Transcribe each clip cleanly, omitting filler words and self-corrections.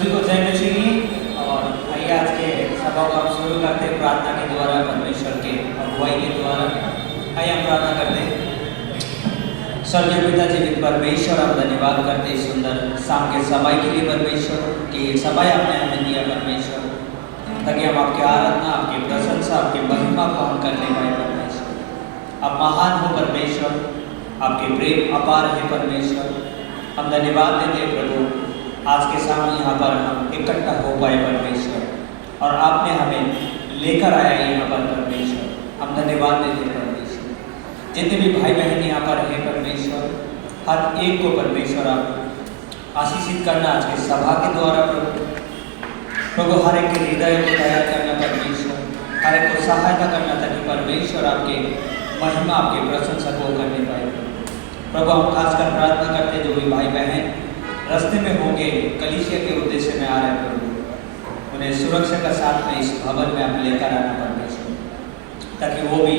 सभी को जय मसीह की। और आइए आज के सभा को हम शुरू करते हैं प्रार्थना के द्वारा, परमेश्वर के अगुवाई के द्वारा। आइए हम प्रार्थना करते हैं। स्वर्गीय पिता जीवित परमेश्वर, हम धन्यवाद करते हैं सुंदर शाम के समय के लिए परमेश्वर, कि समय आपने हमें दिया परमेश्वर, ताकि हम आपकी आराधना, आपकी प्रशंसा, आपकी महिमा को हम करने पाए परमेश्वर। आप महान हो परमेश्वर, आपके प्रेम अपार है परमेश्वर। हम धन्यवाद देते हैं प्रभु, आज के सामने यहाँ पर हम इकट्ठा हो पाए परमेश्वर, और आपने हमें लेकर आया यहाँ पर परमेश्वर। हम धन्यवाद देते हैं परमेश्वर। जितने भी भाई बहन यहाँ पर हैं परमेश्वर, हर एक को परमेश्वर आप आशीषित करना आज के सभा के द्वारा प्रभु। हर एक के हृदय को तैयार करना परमेश्वर, हर एक को सहायता करना, ताकि परमेश्वर आपके महिमा, आपके प्रशंसा को करने पाए प्रभु। हम खासकर प्रार्थना करते हैं जो भी भाई बहन रास्ते में होंगे, कलीसिया के उद्देश्य में आ रहे हैं प्रभु, उन्हें सुरक्षा का साथ में इस भवन में आप लेकर आना परमेश्वर, ताकि वो भी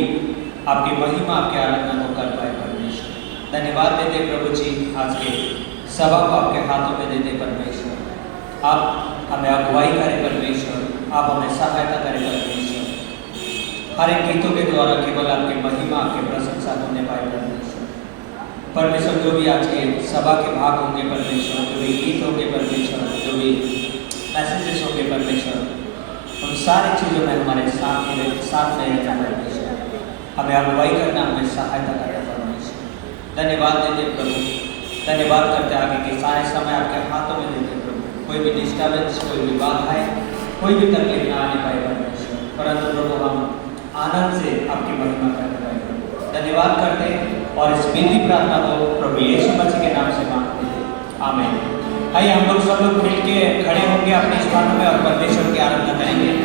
आपकी महिमा, आपके आराधना को कर पाए परमेश्वर। धन्यवाद देते प्रभु जी, आज के सभा को आपके हाथों में देते परमेश्वर। आप हमें अगुवाई करें परमेश्वर, आप हमें सहायता करें परमेश्वर। हर एक गीतों के द्वारा केवल आपकी महिमा, आपकी प्रशंसा होने पाए परमेश्वर। जो भी आज के सभा के भाग होंगे परमेश्वर, जो भी गीत होंगे परमेश्वर, जो भी मैसेजेस होंगे परमेश्वर, उन सारी चीज़ों में हमारे साथ में रहना परमेश्वर। हमें अगुवाई करना, हमें सहायता करना परमेश्वर। धन्यवाद देते प्रभु, धन्यवाद करते आगे के सारे समय आपके हाथों में देते प्रभु। कोई भी डिस्टर्बेंस, कोई भी बाधा है, कोई भी तकलीफ ना आने पाए परमेश्वर, परंतु प्रभु हम आनंद से आपकी महिमा करने पाए प्रभु। धन्यवाद करते हैं और इस विधि प्रार्थना को प्रभु यीशु मसीह के नाम से मांगते हैं, आमीन। आइए हम लोग सब लोग मिलके खड़े होंगे अपने स्थानों में और परमेश्वर की आराधना करेंगे।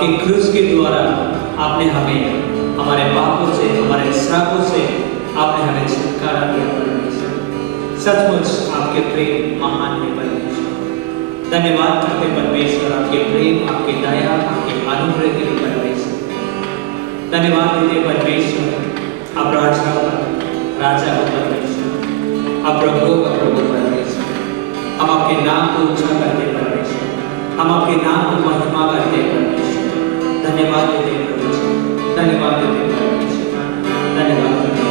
आपके क्रूस के द्वारा आपने हमें हमारे पापों से, हमारे श्रापों से आपने हमें छुटकारा दिया परमेश्वर। सचमुच आपके प्रेम महान है परमेश्वर। धन्यवाद करते परमेश्वर आपके प्रेम, आपके दया, आपके अनुग्रह के लिए परमेश्वर। धन्यवाद देते परमेश्वर आप राजा का राजा को परमेश्वर, आप प्रभु का प्रभु परमेश्वर। हम आपके नाम को ऊंचा करते परमेश्वर, हम आपके नाम को महिमा करते परमेश्वर। धन्यवाद देते प्रभु जी, धन्यवाद देते परमेश्वर, धन्यवाद देते।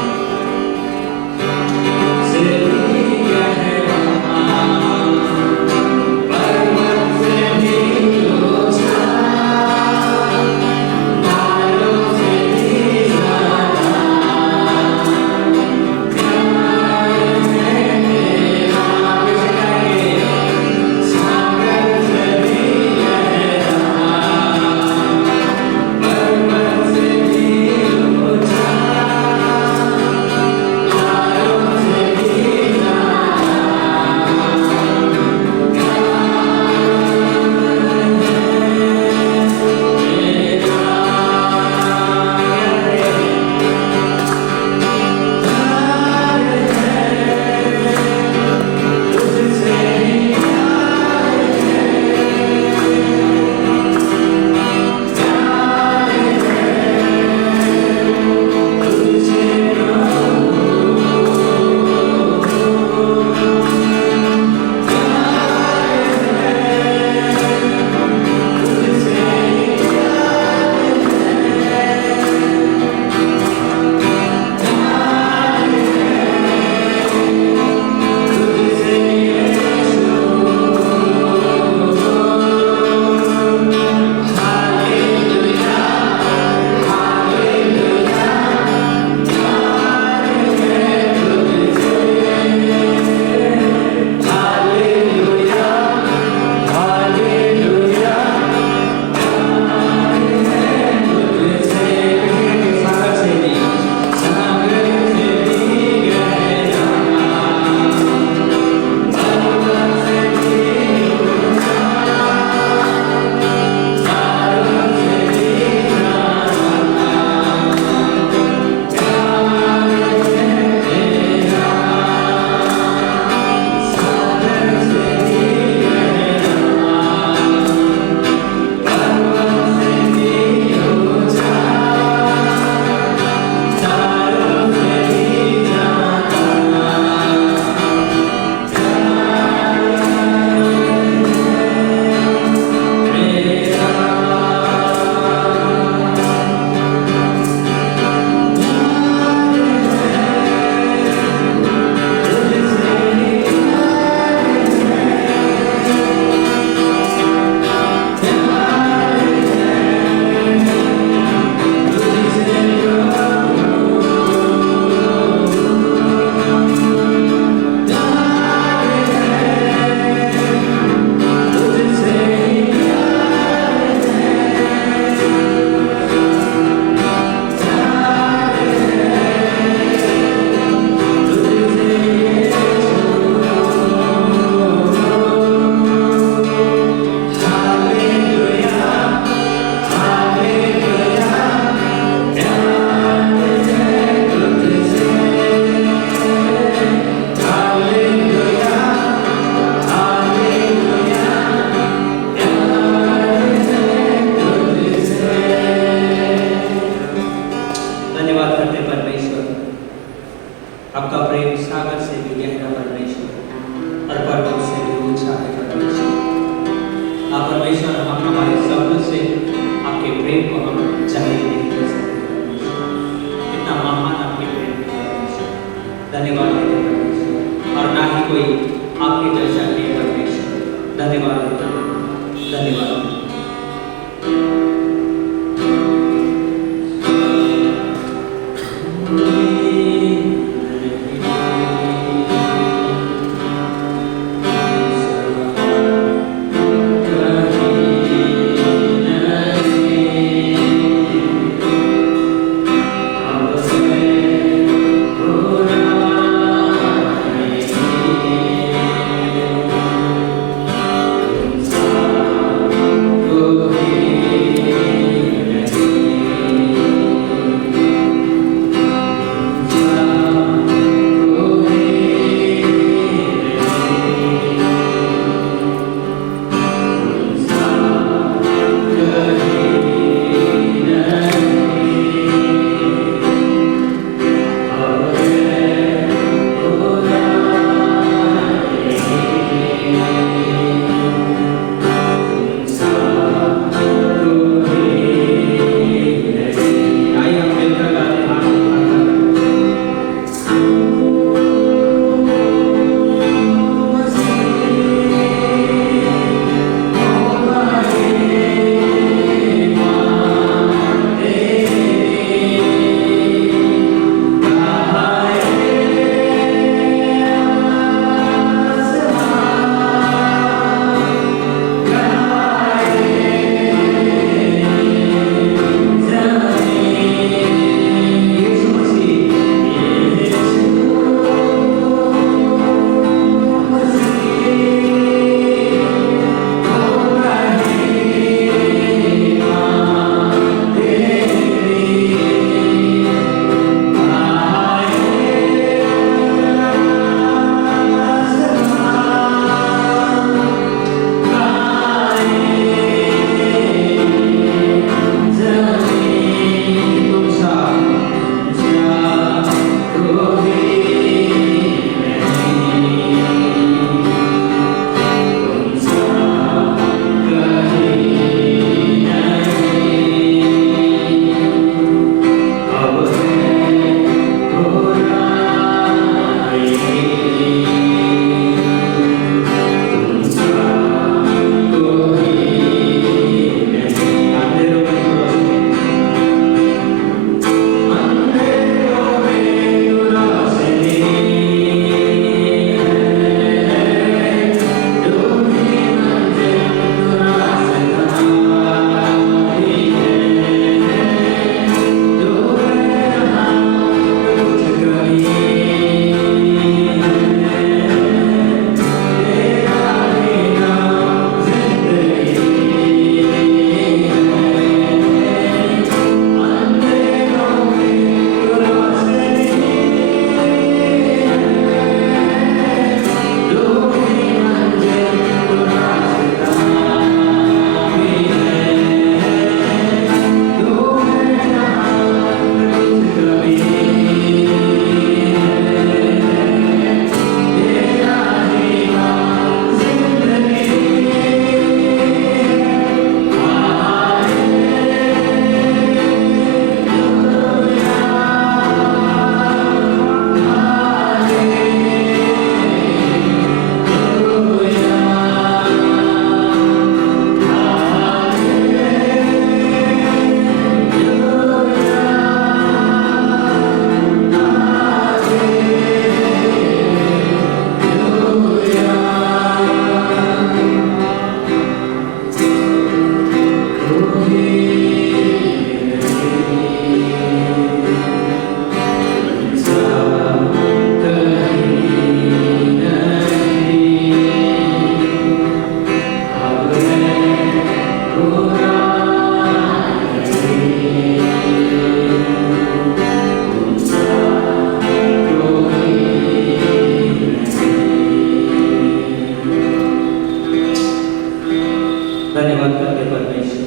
धन्यवाद करते परमेश्वर,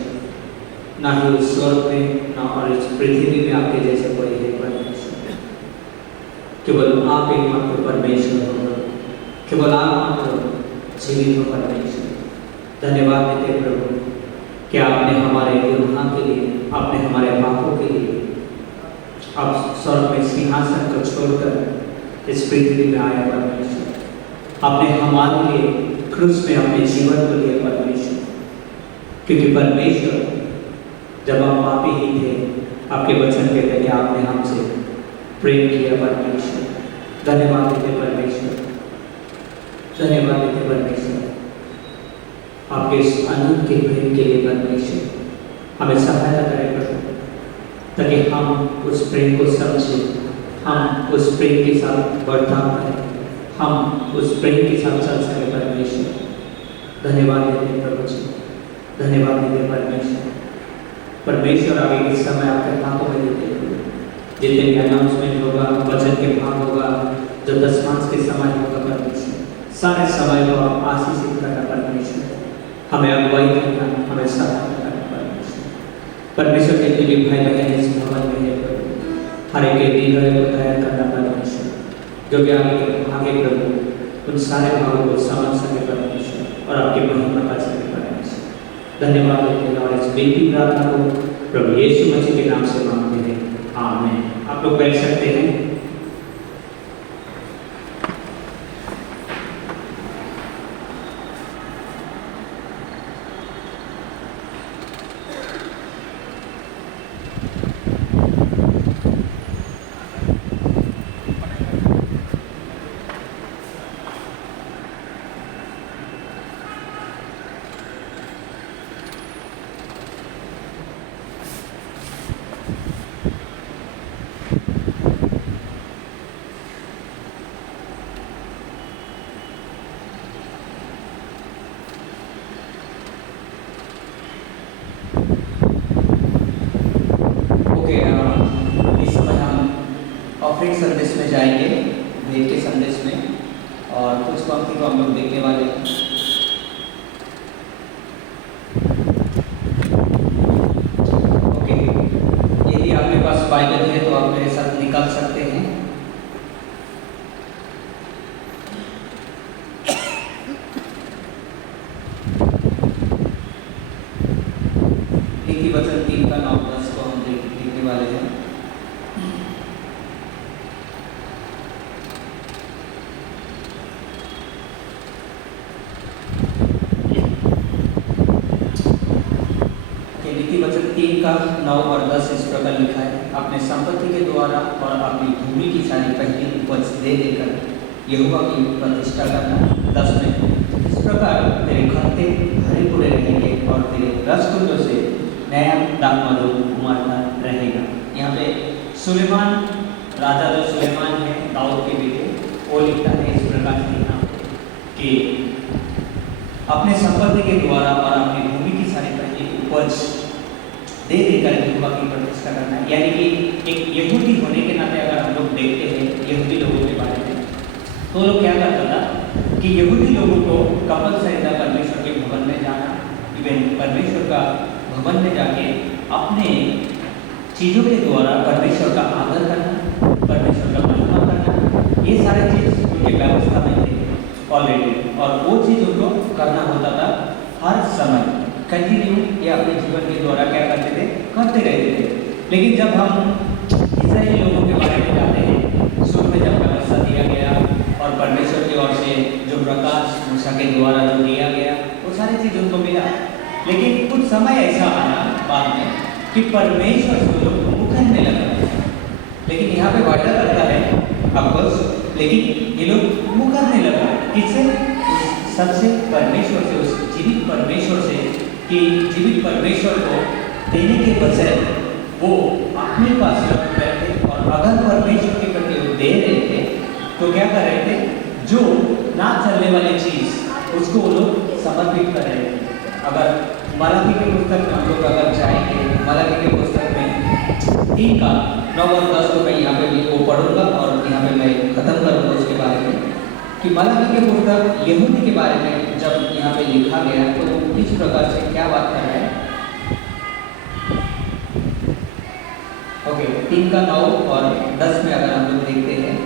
ना ही उस स्वर्ग में ना और इस पृथ्वी में आपके जैसे कोई है परमेश्वर। केवल आप एकमात्र परमेश्वर हो, केवल आप मात्र जीवित हो परमेश्वर। धन्यवाद देते प्रभु कि आपने हमारे गुनाह के लिए, आपने हमारे पापों के लिए आप स्वर्ग में सिंहासन को छोड़कर इस पृथ्वी में आया परमेश्वर। आपने हमारे लिए क्रूस में अपने जीवन को दिया परमेश्वर, क्योंकि परमेश्वर जब हम पापी ही थे, आपके वचन के तहत आपने हमसे प्रेम किया परमेश्वर। धन्यवाद देते परमेश्वर, धन्यवाद देते परमेश्वर आपके इस अनंत के प्रेम के लिए परमेश्वर। हमें सहायता करें प्रभु, ताकि हम उस प्रेम को समझें, हम उस प्रेम के साथ बर्ताव करें, हम उस प्रेम के साथ चल सके परमेश्वर। धन्यवाद देते प्रभु जी, धन्यवाद देते परमेश्वर। परमेश्वर आगे इस समय आपके हाथों में देते हैं, जितने भी अनाउंसमेंट होगा, वचन के भाग होगा, जो दशमांश के समय होगा परमेश्वर, सारे समय को आप आशीषित करना परमेश्वर। हमें अगुवाई करना, हमें सहायता करना परमेश्वर। परमेश्वर के लिए भाई बहन इस भवन में है प्रभु, हर एक हृदय को तैयार करना परमेश्वर, जो भी आगे प्रभु उन सारे भावों को समझ सके परमेश्वर और आपकी महिमा कर सके परमेश्वर। धन्यवाद देते हैं और इस बेटी प्रार्थना को प्रभु यीशु मसीह के नाम से मांगते हैं, आमीन। आप लोग बैठ सकते हैं। इस समय हम ऑफरिंग संदेश में जाएंगे, भेंट के संदेश में, और कुछ पंक्ति को हम लोग देखने वाले हैं। ओके, यदि आपके पास बाइबल है तो आप मेरे साथ निकाल सकते हैं। नीति वचन 3 का 9-10 को हम देखने वाले हैं। नीति वचन 3 का 9 और 10 इस प्रकार लिखा है, अपने संपत्ति के द्वारा और अपनी भूमि की सारी पहली उपज दे देकर यहोवा की प्रतिष्ठा करना। 10 में, इस प्रकार तेरे खाते भरे पूरे रहेंगे और तेरे रसगुल्लों से नया दाखमधु उमड़ता रहेगा। यहाँ पे सुलेमान, राजा जो सुलेमान है, दाऊद के बेटे, वो लिखता है इस प्रकार से यहाँ कि अपने संपत्ति के द्वारा और अपनी भूमि की सारी पहली उपज दे देकर यहोवा की प्रतिष्ठा करना। यानी कि एक यहूदी होने के नाते अगर हम लोग देखते हैं यहूदी लोगों के बारे में, तो लोग क्या करता था कि यहूदी लोगों को कंपलसरी था परमेश्वर के भवन में जाना, इवन परमेश्वर का भवन में जाके अपने चीज़ों के द्वारा परमेश्वर का आदर करना, परमेश्वर का महिमा करना, ये सारे चीज़ उनके व्यवस्था में थे ऑलरेडी, और वो चीज़ उनको करना होता था हर समय, कंटिन्यू ये अपने जीवन के द्वारा क्या करते थे, करते रहते थे। लेकिन जब हम इस्राएली लोगों के बारे में जाते हैं, शुरू में जब व्यवस्था दिया गया और परमेश्वर की ओर से जो प्रकाश मूसा के द्वारा जो दिया गया, वो सारी चीज़ उनको मिला। लेकिन कुछ समय ऐसा आया बाद में कि परमेश्वर से लोग मुकरने लगा। लेकिन यहाँ पे वादा करता है अफकोर्स, लेकिन ये लोग मुकरने लगा किससे? सबसे, परमेश्वर से, उस जीवित परमेश्वर से, कि जीवित परमेश्वर को देने के बजाय वो अपने पास रख रहे थे, और अगर परमेश्वर के प्रति वो दे रहे थे तो क्या कर रहे थे, जो ना चलने वाली चीज उसको वो लोग समर्पित कर रहे थे। अगर मलाकी के पुस्तक में हम लोग अगर जाएंगे, मलाकी के पुस्तक में 3 का 9 और 10 को मैं यहाँ पे भी वो पढ़ूंगा और यहाँ पे मैं खत्म करूँगा उसके बारे में, कि मलाकी के पुस्तक यहूदी के बारे में जब यहाँ पे लिखा गया तो किस प्रकार से क्या बात कर रहा है। ओके, 3 का 9 और 10 में अगर हम लोग देखते हैं,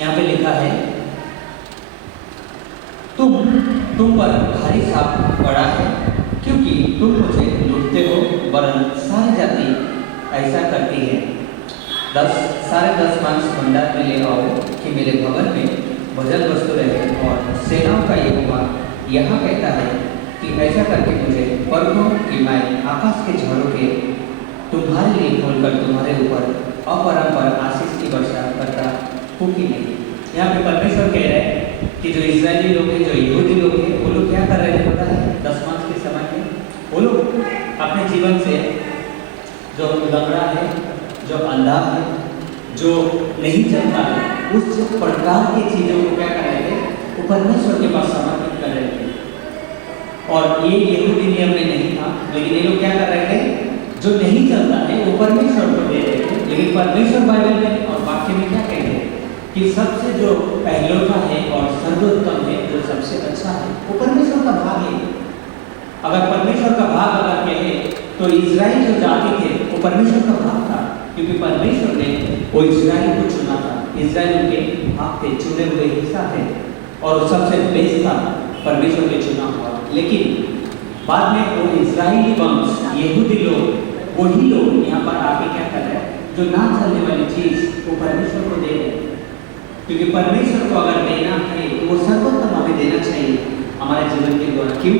यहाँ पे लिखा है, तुम पर भारी साप पड़ा है, क्योंकि तुम मुझे लूटते हो, वरन सारी जाति ऐसा करती है। 10 साढ़े 10 मांस भंडार में ले आओ कि मेरे भवन में भजन वस्तु रहे, और सेनाओं का यहोवा यहाँ कहता है कि ऐसा करके मुझे परखो कि मैं आकाश के झड़ों के तुम्हारे लिए खोलकर तुम्हारे ऊपर अपरंपर आशीष की वर्षा करता हूँ कि नहीं। यहाँ पे परमेश्वर कह रहे हैं कि जो इस्राएली लोग हैं, जो यहूदी लोग हैं, वो लोग क्या कर रहे थे पता है, 10 मास के समय में वो लोग अपने जीवन से जो लंगड़ा है, जो अंधा है, जो नहीं चलता है, उस प्रकार की चीज़ों को क्या कर रहे थे, वो परमेश्वर के पास समर्पित कर रहे थे। और ये यहूदी नियम में नहीं था, लेकिन ये लोग क्या कर रहे थे, जो नहीं चलता है वो परमेश्वर को दे रहे थे। लेकिन परमेश्वर बाइबल में और वाक्य में क्या कहते हैं कि सबसे जो पहलौठा है और सर्वोत्तम है, जो सबसे अच्छा है, वो परमेश्वर का भाग है। अगर परमेश्वर का भाग अगर कहे तो इजराइल जो जाति थे वो परमेश्वर का भाग था, क्योंकि परमेश्वर ने वो इजराइल को चुना था। इजराइल उनके भाग थे, चुने हुए हिस्सा थे, और सबसे बेस्ट था परमेश्वर के चुना हुआ। लेकिन बाद में वो इजराइली वंश, यहूदी लोग, वही लोग यहाँ पर आके क्या कर रहे हैं, जो ना चलने वाली चीज वो परमेश्वर को दे रहे हैं। क्योंकि परमेश्वर को अगर देना है तो वो सर्वोत्तम हमें देना चाहिए हमारे जीवन के द्वारा। क्यों?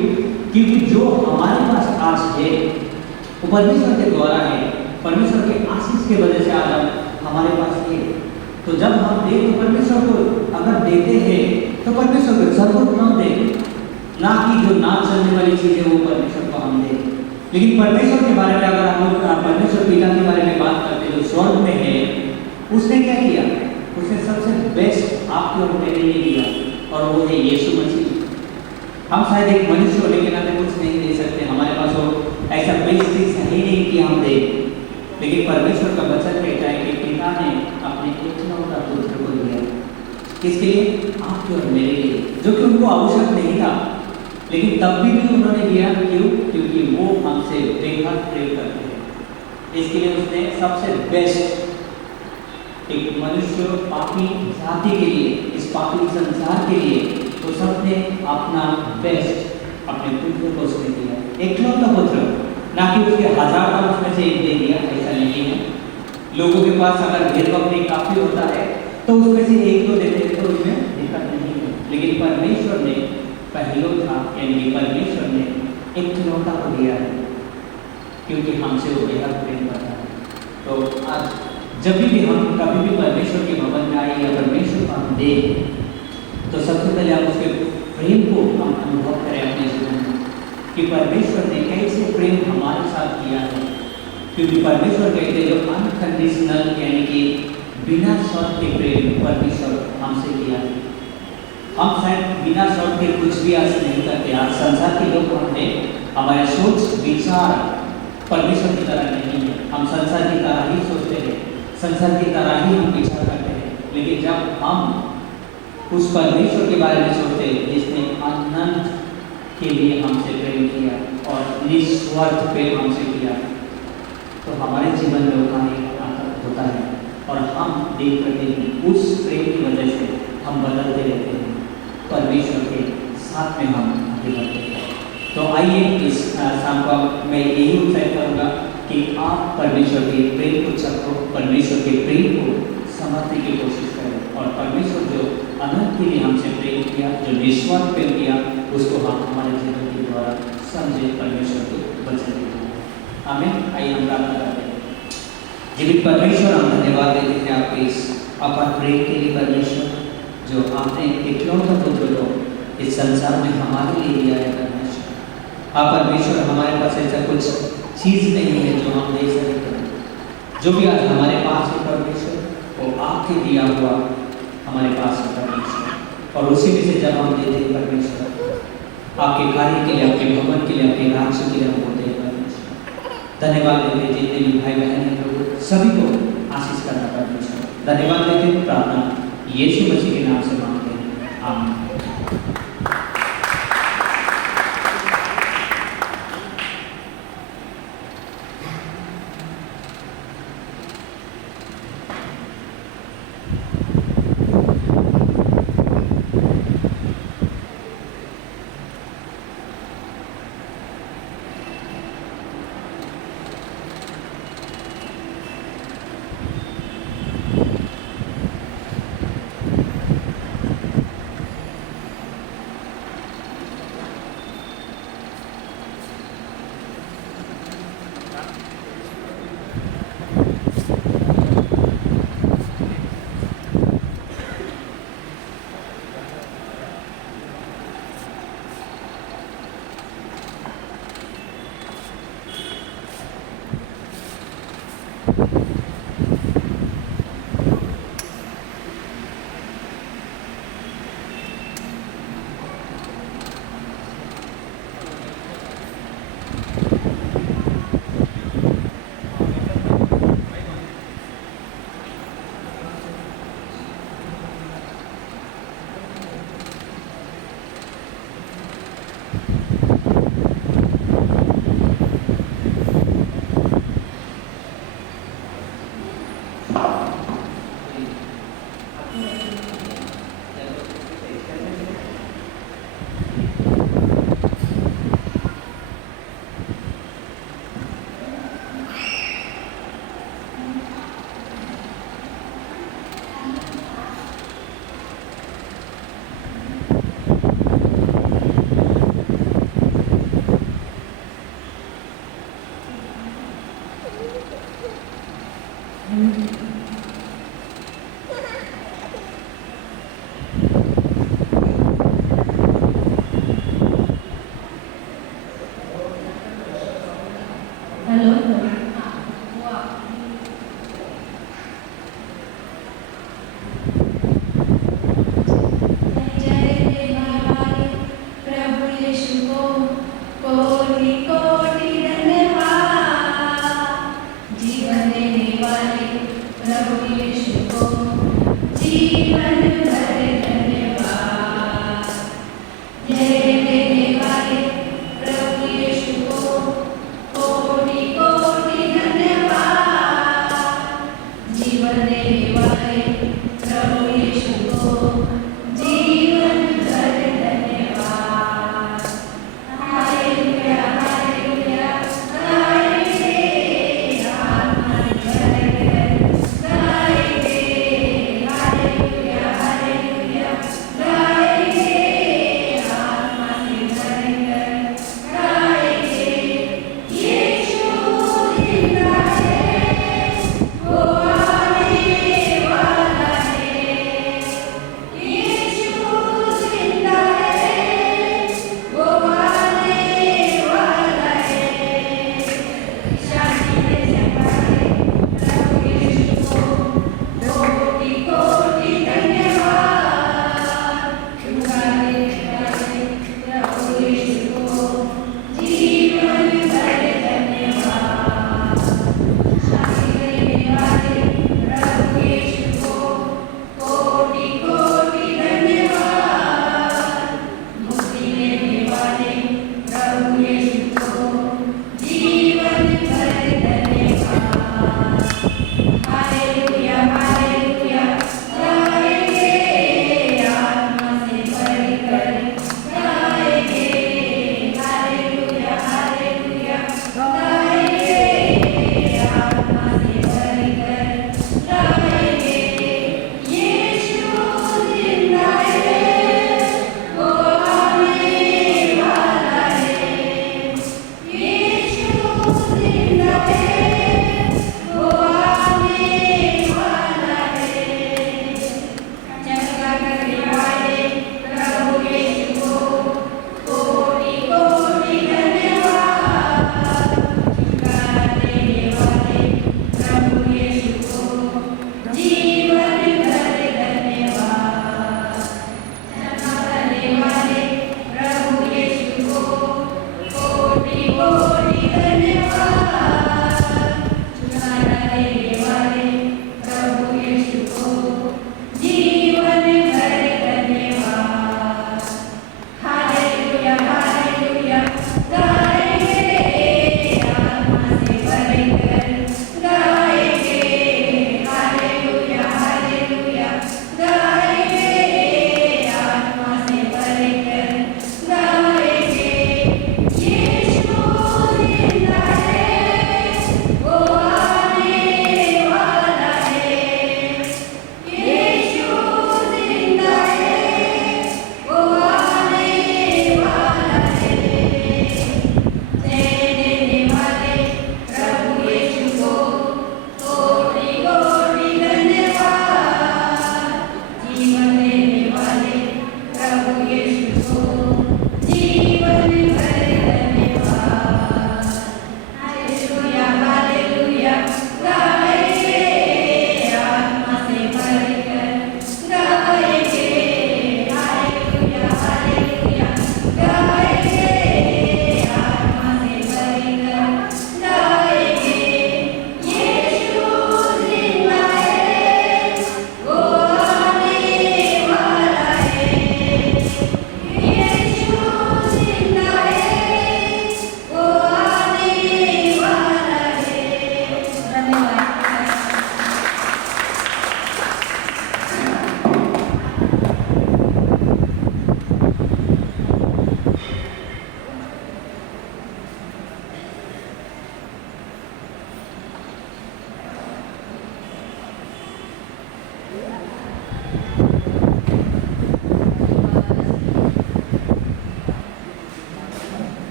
क्योंकि जो हमारे पास आज है वो परमेश्वर के द्वारा है, परमेश्वर के आशीष के वजह से आज हमारे पास है। तो जब हम दे तो परमेश्वर को अगर देते हैं तो परमेश्वर को सर्वोत्तम दे, ना कि जो ना चलने वाली चीजें वो परमेश्वर को हम दे। लेकिन परमेश्वर के बारे में अगर हम लोग परमेश्वर पिता के बारे में बात करते हैं, जो स्वर्ग में है, उसने क्या किया, उसने सबसे बेस्ट आपके और मेरे लिए दिया, और वो है यीशु मसीह। हम शायद एक मनुष्य होने के नाते कुछ नहीं दे सकते, हमारे पास वो ऐसा बेस्ट चीज है ही नहीं कि हम दे, लेकिन परमेश्वर का वचन कहता है कि पिता ने अपने एकलौता पुत्र को दिया। किसके लिए? आपके और मेरे लिए, जो कि उनको आवश्यक नहीं था, लेकिन तब भी उन्होंने दिया। क्यों? क्योंकि वो हमसे बेहद प्रेम करते हैं। इसके लिए उसने सबसे बेस्ट एक मनुष्य पापी जाति के लिए, इस पापी संसार के लिए, तो सबने अपना बेस्ट अपने पुत्र को उसने दिया, एकलौता पुत्र, ना कि उसके हजार उसमें से एक दे दिया, ऐसा नहीं है। लोगों के पास अगर भेदभाव काफी होता है तो उसमें से एक दो देते हैं तो उसमें दिक्कत नहीं है, लेकिन परमेश्वर ने पहलौठा यानी परमेश्वर ने एकलौता को दिया है, क्योंकि हमसे वो बेहद प्रेम करता है। तो आज जब भी हम कभी भी परमेश्वर के भवन में आए या परमेश्वर को हम दे, तो सबसे पहले हम उसके प्रेम को हम अनुभव करें अपने जीवन में, कि परमेश्वर ने कैसे प्रेम हमारे साथ किया है। क्योंकि परमेश्वर कहते हैं जो अनकंडीशनल यानी कि बिना शर्त के प्रेम परमेश्वर हमसे किया है। हम शायद बिना शर्त के कुछ भी आज नहीं करते। आज संसार के लोग हमने हमारे सोच विचार परमेश्वर की तरह नहीं है। हम संसार की तरह ही सोचते हैं, संसार की तरह ही हम विचार करते हैं। लेकिन जब हम उस परमेश्वर के बारे में सोचते हैं जिसने अनंत के लिए हमसे प्रेम किया और निस्वार्थ प्रेम हमसे किया, तो हमारे जीवन में वो आनंद होता है, और हम देख करते हैं उस प्रेम की वजह से हम बदलते रहते हैं, परमेश्वर के साथ में हम आगे बढ़ते हैं। तो आइए इस शाम को मैं यही उत्साहित करूँगा कि आप परमेश्वर के प्रेम को चखो, परमेश्वर के प्रेम को समझने की कोशिश करें, और परमेश्वर जो अनंत के लिए हमसे प्रेम किया, जो निस्वार्थ प्रेम किया, उसको हम हमारे जीवन के द्वारा समझे, परमेश्वर को वचन दें। आमीन। आइए हम प्रार्थना करते हैं। जीवित परमेश्वर, हम धन्यवाद देते हैं आपके इस अपार प्रेम के लिए परमेश्वर, जो आपने एकलौता पुत्र को इस संसार में हमारे लिए दिया है परमेश्वर। आप परमेश्वर, हमारे पास ऐसा कुछ चीज़ नहीं है जो हम दे सकते हैं। जो भी आज हमारे पास है परमेश्वर, वो आपके दिया हुआ हमारे पास है परमेश्वर, और उसी में से जब हम देते हैं परमेश्वर, आपके कार्य के लिए, आपके भवन के लिए, आपके राज्य के लिए हम होते हैं परमेश्वर। धन्यवाद देते हैं जितने भी भाई बहन हैं प्रभु, सभी को आशीष करना परमेश्वर। धन्यवाद देते हैं, प्रार्थना यीशु मसीह के नाम से मांगते हैं, आमीन।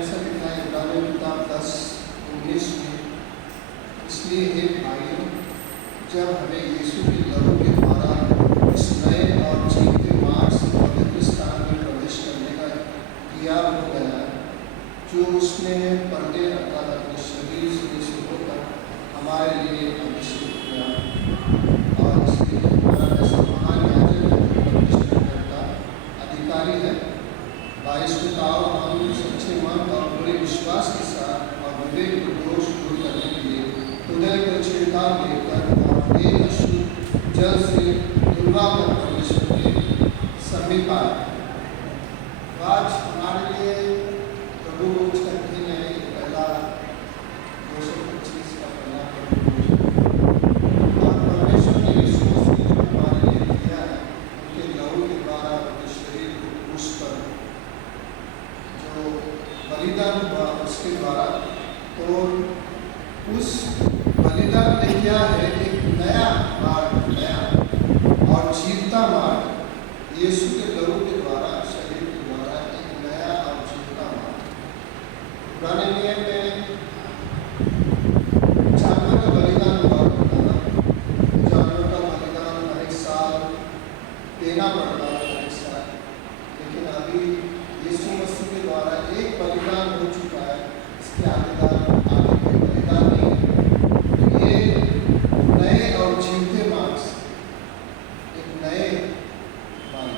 ऐसा लिखा है इब्रानियों की किताब 10:19 में, इसलिए हे भाइयों, जब हमें यीशु के लहू के द्वारा इस नए और जीवते मार्ग से पवित्र स्थान में प्रवेश करने का दिया हो गया है, जो उसने पर्दे अर्थात अपने शरीर से होकर हमारे लिए अभिषेक किया, और इसलिए हमारा ऐसा महान याजक है जो परमेश्वर का अधिकारी है। 22 में आओ हम सच्चे मन और पूरे विश्वास के साथ और विवेक को दोष दूर करने के लिए हृदय को छिड़काव लेकर और एक अशुद्ध जल से धुलवा कर परमेश्वर के समीप आए। आज हमारे लिए प्रभु रोज करके नहीं, पहला 225 का पहला प्रभु और परमेश्वर ने यीशु मसीह जो हमारे लिए किया है, उनके लहू के द्वारा अपने शरीर को क्रूस पर जो बलिदान हुआ उसके द्वारा, तो उस बलिदान ने क्या है, एक नया मार्ग, नया और जीवता मार्ग, यीशु के लहू के द्वारा, शरीर के द्वारा एक नया और जीवता मार्ग। पुराने नियम में जानवर का बलिदान हुआ करता था, जानवर का बलिदान हर एक साल देना पड़ता है, हर एक साल। लेकिन अभी यीशु मसीह के द्वारा एक बलिदान हो चुका है, इसके आगे कोई बलिदान नहीं है। तो ये नए और जीवते मार्ग से एक नए मार्ग,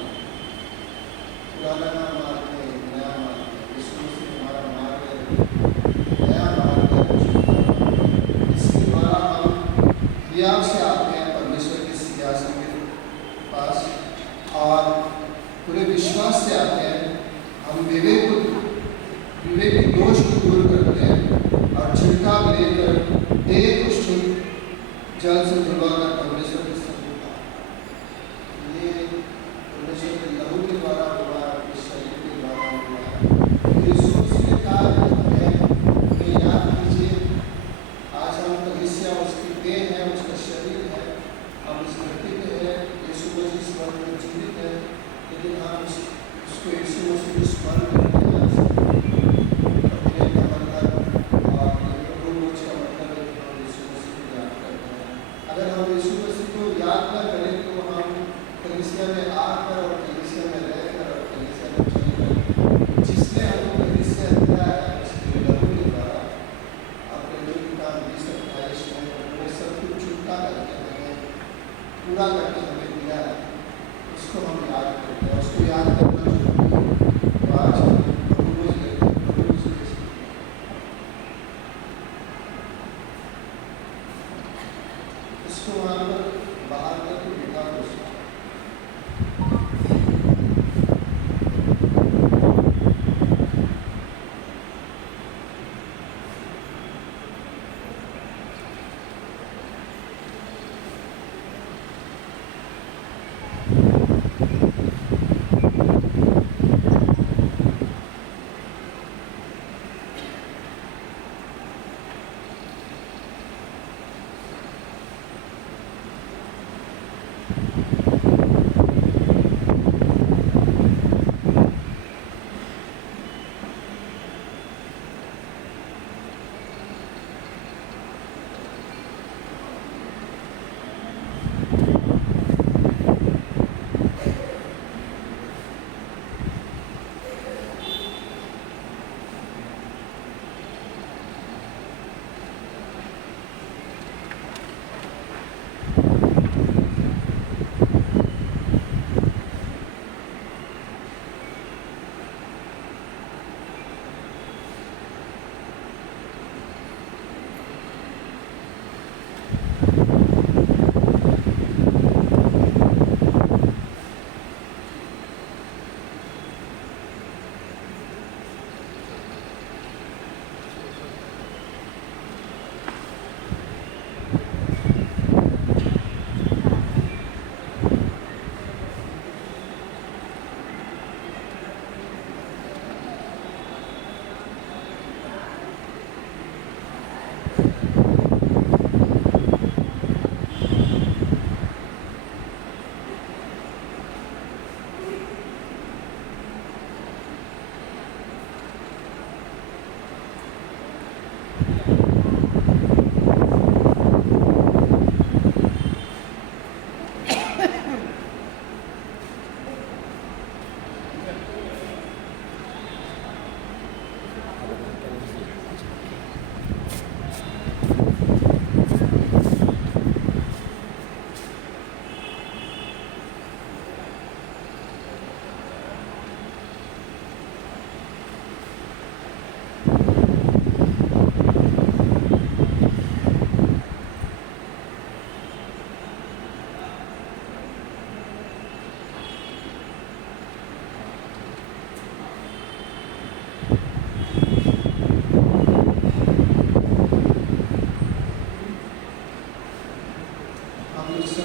पुराना मार्ग है, एक नया मार्ग है। यीशु मसीह हमारा मार्ग है, नया मार्ग है। इसके द्वारा हम हियाव से आते हैं परमेश्वर के सिंहासन के पास, और पूरे विश्वास से आते हैं। हम विवेक की दोष को दूर करते हैं और छिड़काव लेकर एक शुद्ध जल से धुलवाकर परमेश्वर के समीप आए। ये परमेश्वर के लहू के द्वारा हुआ है, इस शरीर के द्वारा हुआ है। यीशु मसीह ने कहा हमें याद कीजिए, आज हम कलीसिया उसकी देह है, उसका शरीर है, हम इस धरती पे है, यीशु मसीह इस वर्ग में जीवित है, लेकिन हम उसको यीशु मसीह को स्मरण करते हैं। अगर हम यीशु मसीह को याद न करें तो हम कलीसिया में आकर और कलीसिया में रहकर और कलीसिया में चलकर जिसने हमको कलीसिया दिया है, उसके लहू के द्वारा अपने जो किताब 20:28 में उन्होंने सब कुछ चुका करके हमें पूरा करके हमें दिया है, उसको हम याद करते हैं। उसको याद करना जरूरी है। तो आज हम प्रभु रोज लेते हैं, प्रभु रोज उसको वहाँ पर बाहर करके बिठा दो।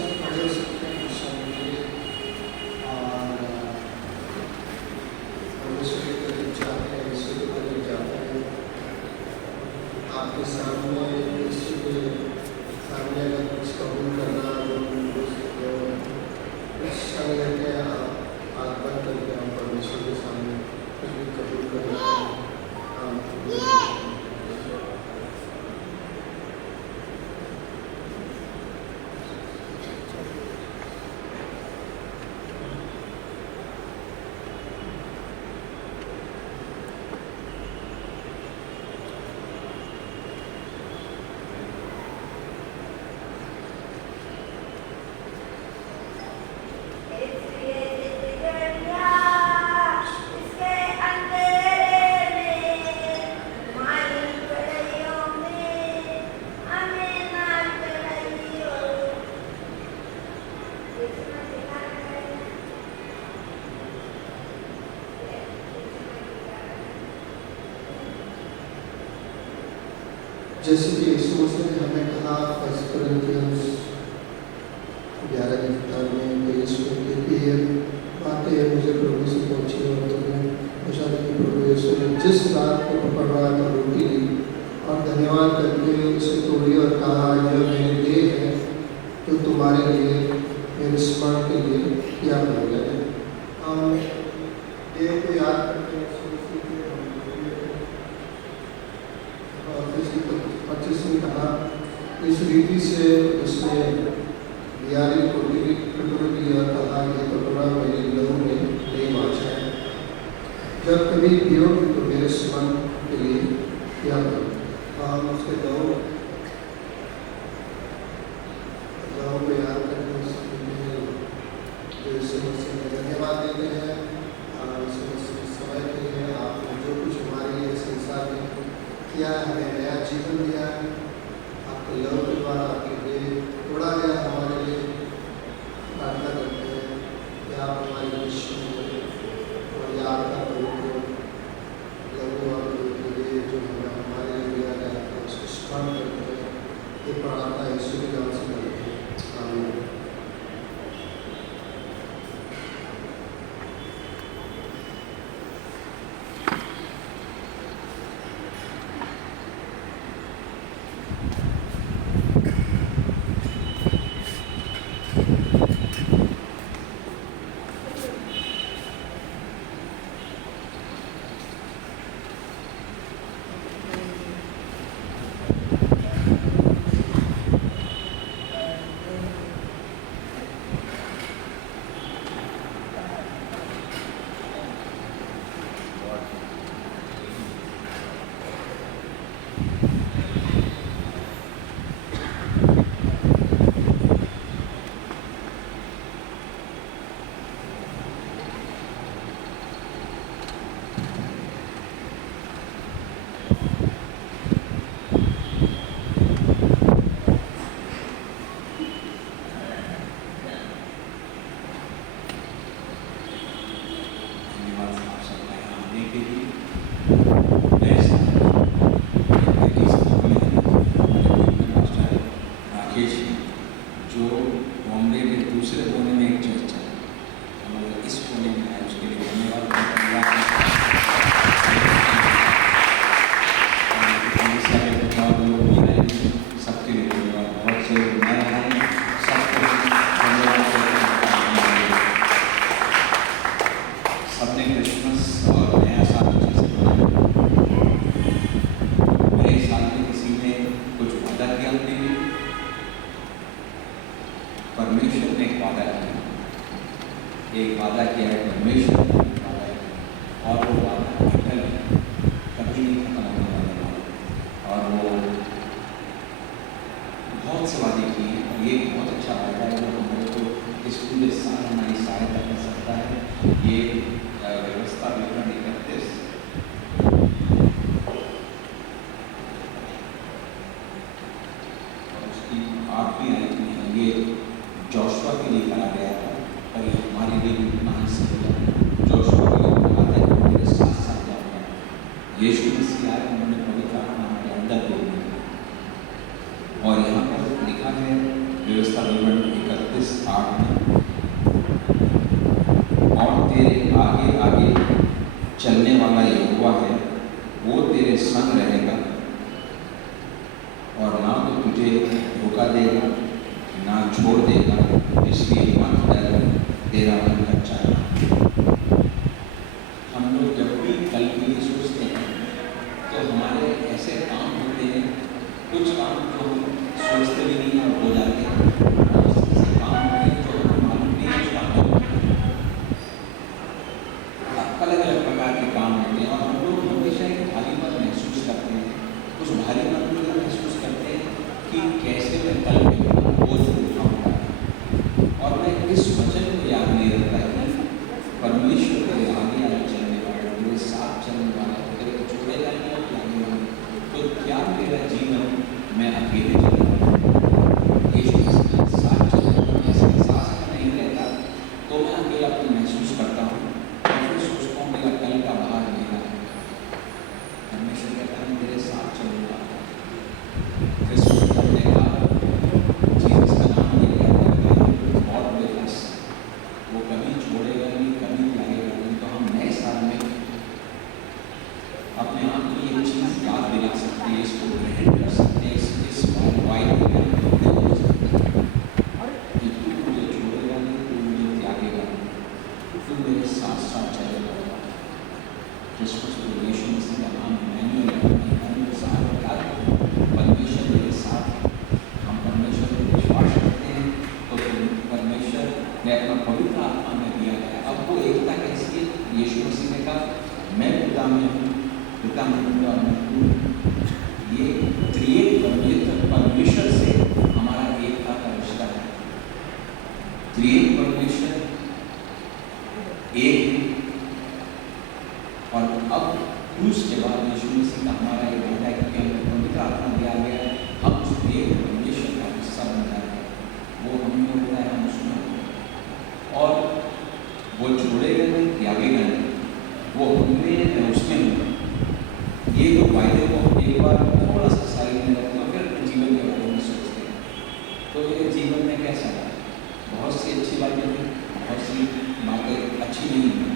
सब खड़े हो सकते हैं कुछ समय के लिए और परमेश्वर के करीब जाते हैं, यीशु के करीब जाते हैं। आपके सामने यीशु के सामने अगर कुछ कबूल करना हो तो कुछ क्षण लेते हैं, आप आग बंद करके हम परमेश्वर के सामने कुछ भी कबूल कर लेते हैं। जैसे कि यीशु मसीह ने हमें कहा 1 कोरिन्थियंस 11 की किताब में, तो यीशु ने कि ये बातें मुझे प्रभु से पहुंची और तुम्हें बता दें कि प्रभु यीशु ने जिस रात को पकड़ रहा था रोटी ली और धन्यवाद करके उसे तोड़ी और कहा, यह मेरी देह है जो तुम्हारे लिए मेरे स्मरण के लिए किया गया है। हम देह को याद करते हैं, और किसी को 25 ने कहा, इस रीति से उसने बियारी कटोरी लिया, कहा, यह कटोरा मेरी लहू में नई वाचा है, जब कभी पियो तो मेरे स्मरण के लिए किया करो। हम उसके लहू को याद करने जो यीशु मसीह में धन्यवाद देते हैं यीशु मसीह के समय के लिए। आपने जो कुछ हमारे लिए संसार में किया है, हमें नया जीवन दिया है, आपके लहू के द्वारा आपके लिए तोड़ा गया हमारे लिए। प्रार्थना करते हैं कि आप हमारे विश्व में और ये आपका पवित्र लहू और लिए जो हमारे लिए दिया गया है उसको स्मरण करते हैं। ये प्रार्थना यीशु के नाम से करते हैं, आमीन। और यहाँ पर लिखा है व्यवस्था विवरण 31 चलने वाला यहोवा है, वो तेरे संग रहेगा और ना तो तुझे धोखा देगा ना छोड़ देगा, इसलिए मत डर, तेरा मन अच्छा है। हम लोग जब भी कल के लिए सोचते हैं तो हमारे ऐसे काम होते हैं, कुछ काम जो हम सोचते भी नहीं और हो जाते हैं, ऐसे काम होते हैं जो हमें मालूम नहीं है क्या है। अलग अलग प्रकार के काम होते हैं और हम लोग हमेशा एक भारीपन महसूस करते हैं। उस भारीपन को ये महसूस करते हैं कि कैसे मैं कल के बोझ उठाऊंगा। और मैं इस वचन को याद नहीं रखता कि परमेश्वर के आगे आगे चलने वाला, मेरे साथ चलने वाला, तेरे को छोड़ेगा नहीं और त्यागेगा नहीं। तो क्या मेरा जीवन मैं अकेले चलूँगा, यीशु के साथ चलूँगा, ऐसे एहसास में नहीं रहता तो मैं अकेलापन महसूस करता हूँ। फिर सोचता हूँ मेरा कल का भार मेरा है, परमेश्वर कहता है मेरे साथ चलूँगा। फिर सोचता हूँ जीसस का नाम ले लिया गॉड विद अस, वो कभी छोड़ेगा नहीं, कभी त्यागेगा नहीं। तो हम नए साल में अपने आप को ये चीज़ याद दिला सकते हैं, इसको ग्रहण कर सकते हैं, इस वायदे में हो सकते हैं कि तू मुझे छोड़ेगा नहीं, तू मुझे त्यागेगा नहीं, तू मेरे साथ साथ चलेगा। क्रिसमस को यीशु मसीह का नाम इमैनुएल साथ परमेश्वर मेरे साथ। हम परमेश्वर पर विश्वास करते हैं तो परमेश्वर ने अपना पवित्र आत्मा में दिया है। अब वो एकता कैसी है? यीशु मसीह ने कहा मैं पिता में हूँ, पिता में हूँ और मैं हूँ। ये क्रिएट परमेश्वर से हमारा एकता का रिश्ता है। क्रिएट परमेश्वर एक है और अब क्रूस के बाद यीशु मसीह का हमारा ये वादा है क्योंकि हमें पवित्र आत्मा दिया गया है, हम उस एक परमेश्वर का हिस्सा बन जाते हैं। वो हमें होता है, हम उसमें होते हैं और वो छोड़ेगा नहीं, त्यागेगा नहीं, वो हमें मैं उसमें हूँ। ये जो वायदे को हम एक बार थोड़ा सा साइड में रखते हैं फिर अपने जीवन के बारे में सोचते हैं तो मेरे जीवन में कैसा है? बहुत सी अच्छी बातें हैं, बहुत सी बातें अच्छी नहीं हैं।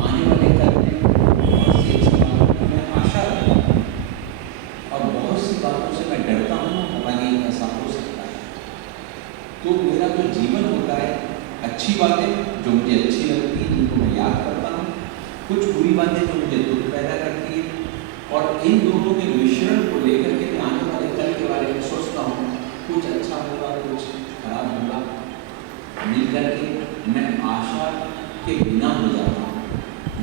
आने वाले कल में बहुत सी अच्छी बातों की मैं आशा रखता हूँ और बहुत सी बातों से मैं डरता हूँ, पता नहीं ऐसा हो सकता है। तो मेरा जो जीवन होता है, अच्छी बातें जो मुझे अच्छी लगती हैं, जिनको मैं याद करता हूँ, कुछ बुरी बातें जो मुझे दुख पैदा करती है और इन दोनों के मिश्रण को लेकर के मैं आने वाले कल के बारे में सोचता हूँ। कुछ अच्छा होगा, कुछ खराब होगा, मिलकर के मैं आशा के बिना हो जाता हूँ,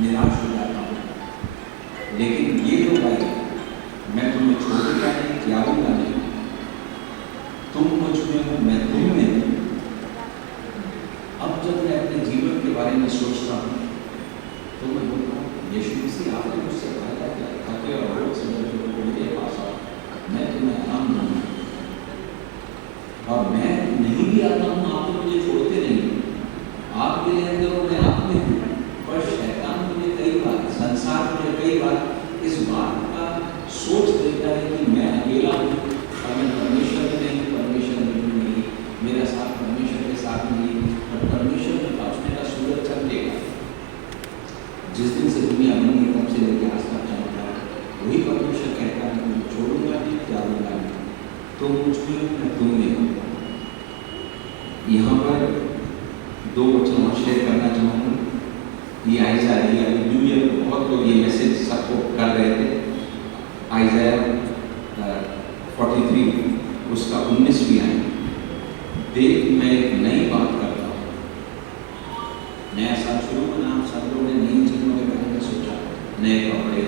निराश हो जाता हूँ। लेकिन ये जो भाई मैं तुम्हें छोड़ूंगा नहीं, त्यागूंगा नहीं, तुम मुझ में हो, मैं तुम में हूँ। अब जब मैं अपने जीवन के बारे में सोचता हूँ तो मैं बोलता हूँ यीशु मसीह आपने मुझसे कहा था कि थके और रोग से मेरे पास आओ, मैं तुम्हें आराम दूंगा। और मैं नहीं भी आता हूँ, आप तो मुझे छोड़ते नहीं, आप मेरे अंदर हो, मैं आप में हूँ। पर शैतान मुझे कई बार, संसार मुझे कई बार इस बात का सोच देता है कि मैं अकेला हूँ और मैं परमेश्वर में नहीं, परमेश्वर में नहीं, मेरा साथ परमेश्वर के साथ नहीं। और परमेश्वर में पहुँचने का सूरज चमकेगा। जिस दिन से दुनिया बनी तब से लेकर आज तक चमका है, वही परमेश्वर कहता है मैं छोड़ूंगा नहीं, त्यागूंगा नहीं, तो मुझ में मैं तुम में हूँ। यहाँ पर दो वचन और शेयर करना चाहूँगा। ये आइज़ाया न्यू ईयर को बहुत लोग ये मैसेज सबको कर रहे थे। आइज़ाया 43 उसका 19 भी आए, देख मैं एक नई बात करता हूँ। नया साल शुरू होना, आप सब लोगों ने नई चीज़ों के बारे में सोचा, नए कपड़े,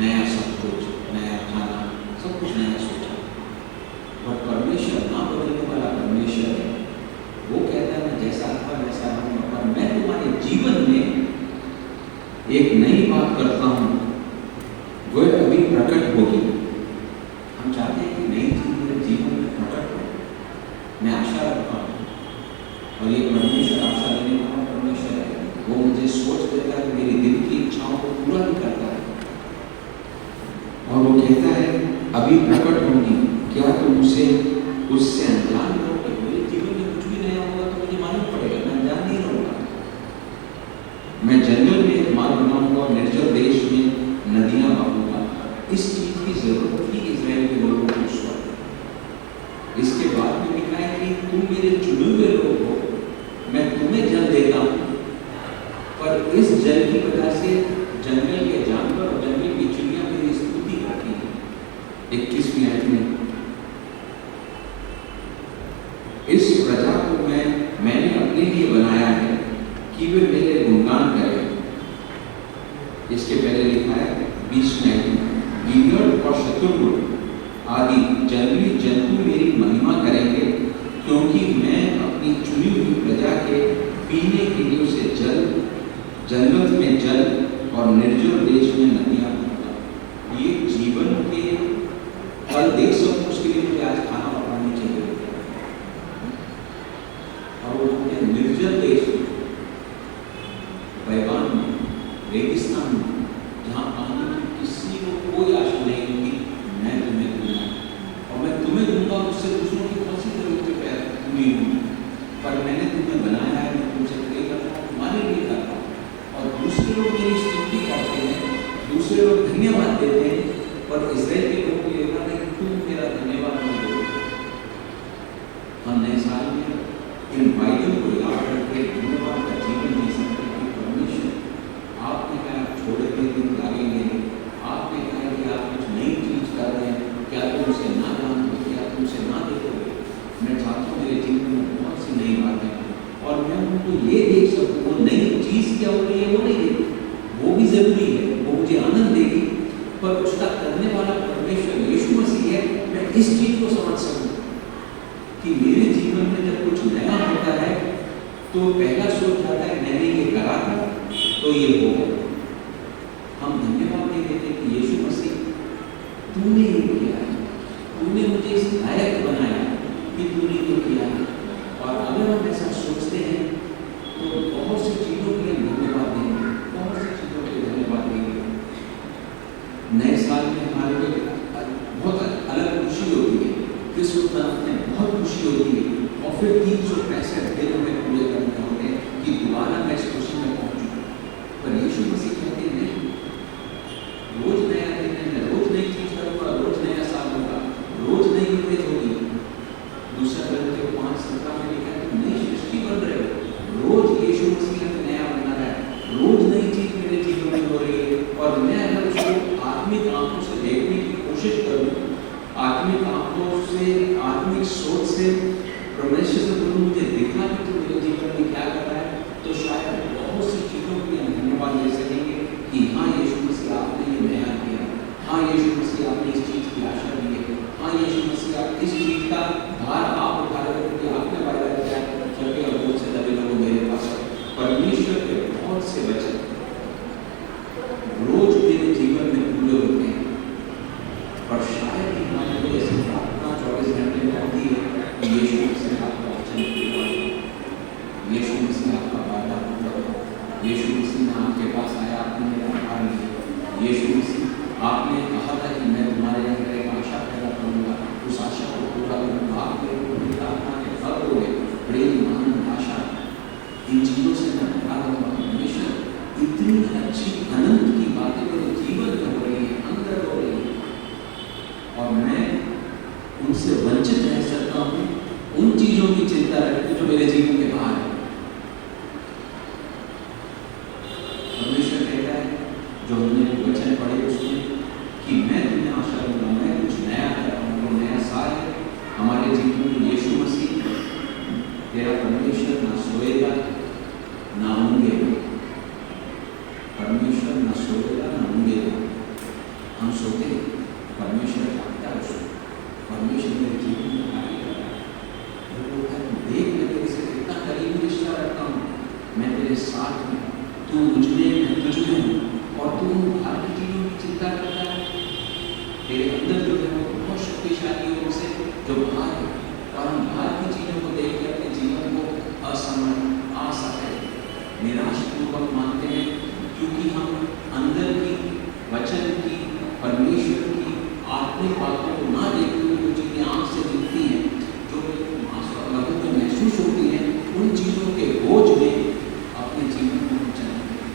नया सब कुछ, नया खाना, सब कुछ नया सोचा। पर परमेश्वर ना बदलने वाला परमेश्वर है। वो कहता है मैं जैसा था वैसा रहूँगा, पर मैं तुम्हारे जीवन में एक नई बात करता हूँ, वो अभी प्रकट होगी। हम चाहते हैं कि नई चीज़ मेरे जीवन में प्रकट हो, मैं आशा रखता हूँ और ये परमेश्वर आशा देने वाला परमेश्वर है। वो मुझे सोच देता है, मेरी दिल की इच्छाओं को पूरा भी करता है और वो कहता है अभी प्रकट होगी, क्या तुम उससे अनजान रहोगे? मेरे जीवन में कुछ भी नया होगा तो मुझे मालूम पड़ेगा, मैं अनजान नहीं रहूँगा। मैं जंगल में एक मार्ग बनाऊंगा और और निर्जल देश में नदियां बहूंगा। इस चीज की जरूरत थी इजराइल के लोगों को उस वक्त। इसके बाद में लिखा है कि तुम मेरे चुने हुए लोग हो, मैं तुम्हें जल देता हूं, पर इस जल की वजह से जंगल के जानवर और जंगल की चिड़िया मेरी स्तुति करती है। 21वीं आयत में, इस प्रजा को मैंने अपने लिए बनाया है कि वे मेरे गुणगान करें। इसके पहले लिखा है 20वीं आयत में, गिदड़ और शतुर आदि जंगली जंतु मेरी महिमा करेंगे, क्योंकि मैं अपनी चुनी हुई प्रजा के पीने के लिए उसे जल, जंगल में जल और निर्जल देश में नदियां दूंगा। ये जीवन के फल देख सकूं, उसके लिए मुझे आज खाना पकानी चाहिए। और वो निर्जल देश, बैबान में, रेगिस्तान में, जहाँ पानी की किसी को कोई आशा नहीं होगी, मैं तुम्हें दूंगा और मैं तुम्हें दूंगा। उससे दूसरों की कौन सी जरूरत पूरी होगी, पर मैंने तुम्हें बनाया है, मैं तुमसे प्रे करता हूँ, तुम्हारे लिए करता हूँ। और दूसरे लोग मेरी स्तुति करते हैं, दूसरे लोग धन्यवाद देते हैं, पर इजराइल के लोग ये कहते हैं तुम मेरा धन्यवाद नहीं दोगे। हम नए साल में इन वायदों को याद करके धन्यवाद का जीवन जी सकते हैं कि परमेश्वर आपने कहा छोड़ के दिन लागेंगे, आपने कहा कि आप कुछ नई चीज कर रहे हैं, क्या तुम उसे ना जानोगे, क्या तुम उसे ना देखोगे। मैं चाहता हूँ मेरे जीवन में बहुत सी नई बातें और मैं उनको ये देख सकूँ। वो नई चीज क्या हो रही है वो नहीं देखी, वो भी जरूरी है, वो मुझे आनंद देगी, पर उसका करने वाला परमेश्वर यीशु मसीह है। मैं इस चीज को समझ सकूँ कि मेरे जीवन में जब कुछ नया होता है तो पहला सोच जाता है मैंने ये करा था तो ये हो गया। हम धन्यवाद नहीं देते कि यीशु मसीह तूने ये किया है, तूने मुझे इस लायक बनाया कि तूने ये किया है। और अगर हम ऐसा सोचते हैं तो बहुत सी चीज़ों के लिए धन्यवाद देंगे, बहुत सी चीज़ों के लिए धन्यवाद देंगे। नए साल में हमारे लिए बहुत अलग खुशी होती है, क्रिसमस मनाते हैं, बहुत खुशी होती है, और फिर 365 दिन हमें पूरे करने होते हैं कि दोबारा मैं इस खुशी में पहुंचूं। पर यीशु मसीह कहते हैं नहीं, रोज नया दिन है, रोज नई चीज करूंगा, रोज नया साल होगा, रोज नई उम्मीद होगी। दूसरा Corinthians 5:17 में लिखा है तुम नई सृष्टि बन रहे हो, रोज यीशु मसीह में नया बनना है, रोज नई चीज मेरे जीवन में हो रही है। और मैं अगर उसको आत्मिक आंखों से देखने की कोशिश करूं, आत्मिक आंखों से, आत्मिक सोच से परमेश्वर से बोलूं मुझे दिखा कि तू मेरे जीवन में क्या कर रहा है, तो शायद बहुत सी चीज़ों के लिए हम धन्यवाद दे सकेंगे कि हाँ यीशु मसीह आपने ये नया किया, हाँ यीशु मसीह आपने इस चीज़ की आशा दी है, हाँ यीशु मसीह आप इस चीज़ का भार आप उठा रहे हो क्योंकि आपने वायदा किया है छोटे और बहुत से दबे लोग मेरे पास है। परमेश्वर के बहुत से वचन रोज मेरे जीवन में पूरे होते हैं, पर शायद ही हमारे लिए ऐसी प्रार्थना 24 घंटे में होती है कि यीशु मसीह आपका वचन पूरा हो, यीशु मसीह आपका वादा पूरा हो, यीशु मसीह ने आपके पास आया, आपने मेरा आभार लिया, यीशु मसीह आपने कहा था कि मैं तुम्हारे अंदर एक आशा पैदा करूँगा, उस आशा को पूरा करूँगा। आप मेरे प्रार्थना के फल होंगे, प्रेम, आनंद, आशा, इन चीज़ों से मैं भरा रहूँगा। परमेश्वर इतनी अच्छी अनंत की बातें मेरे जीवन में हो रही है, अंदर हो रही है, और मैं उनसे वंचित रह सकता हूँ उन चीज़ों की चिंता रखते जो मेरे जीवन के बाहर है। परमेश्वर कहता है जो हमने वचन पढ़े उसमें कि मैं तुम्हें आशा दूंगा, मैं कुछ नया कर रहा हूँ, नया साल है हमारे जीवन में। यीशु मसीह तेरा परमेश्वर ना सोएगा ना ऊँघेगा, परमेश्वर ना सोएगा ना ऊँघेगा। हम सोते हैं, परमेश्वर जागता है, परमेश्वर मेरे जीवन में कार्य कर रहा है। वो कहता है देख मैं तेरे से कितना करीबी रिश्ता रखता हूँ, मैं तेरे साथ हूँ, तू मुझ में मैं तुझ में हूँ, और तू बाहर की चीज़ों की चिंता करता है। तेरे अंदर जो है वो बहुत शक्तिशाली है उनसे जो बाहर है, और हम बाहर की चीज़ों को देख के अपने जीवन को असमर्थ, असहाय, निराशापूर्वक मानते हैं, क्योंकि हम अंदर की, वचन की, परमेश्वर की आत्मिक बातों को ना देखते हुए जो चीज़ें आँख से दिखती हैं, जो मांस और लहू में महसूस होती हैं, उन चीज़ों के बोझ में अपने जीवन को चलाते हैं।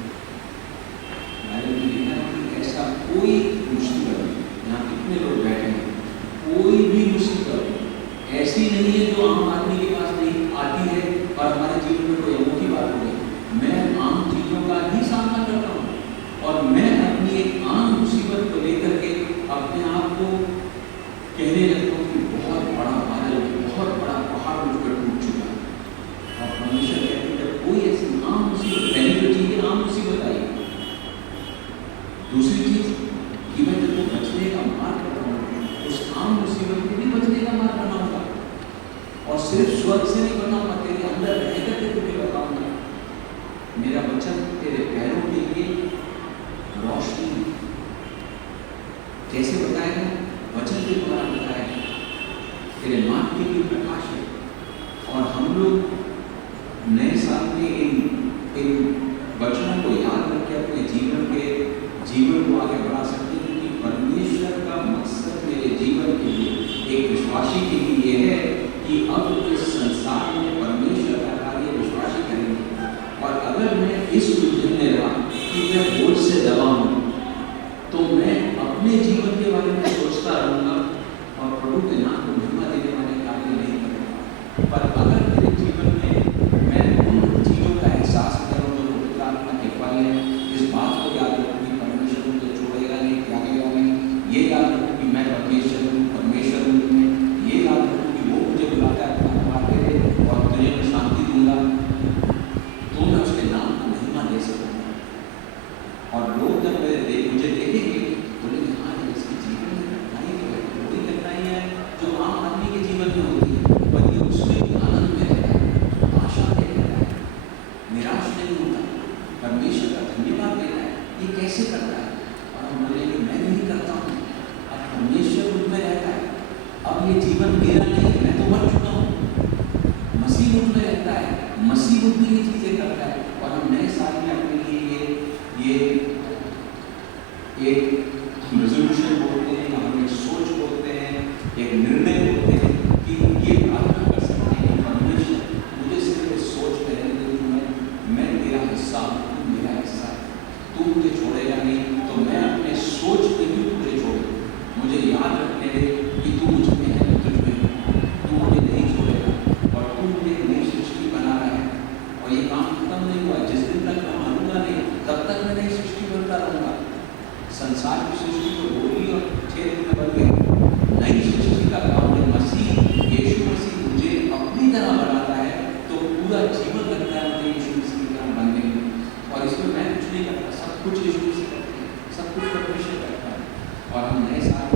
इस उलझन में रहा कि मैं बोझ से दबा हूँ, तो मैं अपने जीवन के बारे में सोचता रहूँगा और प्रभु के नाम को महिमा देने वाले कार्य नहीं करूँगा। पर अगर मेरे जीवन में मैं उन चीज़ों का एहसास करूँ जो पवित्र आत्मा के फल है, इस बात को याद रखूँ कि परमेश्वर मुझे छोड़ेगा नहीं, त्यागेगा नहीं, ये याद रखूँ कि मैं परमेश्वर हूँ में, ये याद रखूँ कि वो मुझे बुलाता है अपना द्वार पे और तुझे मैं शांति दूंगा, तो मैं उसके नाम को महिमा दे सकूँगा। और लोग जब मुझे देखेंगे बोलेंगे हाँ इसके जीवन में कठिनाई तो है, वही कठिनाई है जो आम आदमी के जीवन में होती है, पर ये उसमें भी आनंद में रहता है, आशा में रहता है, निराश नहीं होता, परमेश्वर का धन्यवाद देता है। ये कैसे करता है? और हम बोलेंगे मैं नहीं करता हूँ, अब परमेश्वर मुझ में रहता है, अब ये जीवन मेरा नहीं है, मैं तो मर चुका हूँ, मसीह मुझ में रहता है, मसीह मुझ में ये चीज़ें करता है। और हम नए साल में अपने लिए ये एक रेजोल्यूशन बोलते हैं, हम एक सोच बोलते हैं, एक निर्णय बोलते हैं कि ये प्रार्थना कर सकते हैं कि परमेश्वर मुझे सिर्फ इस सोच में रहने दे कि मैं तेरा हिस्सा हूँ, तू मेरा हिस्सा है, तू मुझे छोड़ेगा नहीं, तो मैं अपने सोच में भी तुझे छोड़ूँ, मुझे याद रखने दे कि तू मुझ में है, तुझ में है, तू मुझे नहीं छोड़ेगा और तू मुझे एक नई सृष्टि बना रहा है। और ये काम खत्म नहीं हुआ, जिस दिन तक मैं मानूंगा नहीं तब तक मैं नई सृष्टि बनता रहूँगा। संसार की सृष्टि को 2 और 6 दिन में बन गई, नई सृष्टि का काम है मसीह, यीशु मसीह मुझे अपनी तरह बनाता है, तो पूरा जीवन लगता है मुझे यीशु मसीह की तरह बनने में। और इसमें मैं कुछ नहीं करता, सब कुछ यीशु मसीह करते हैं, सब कुछ परमेश्वर करता है। और हम नए साल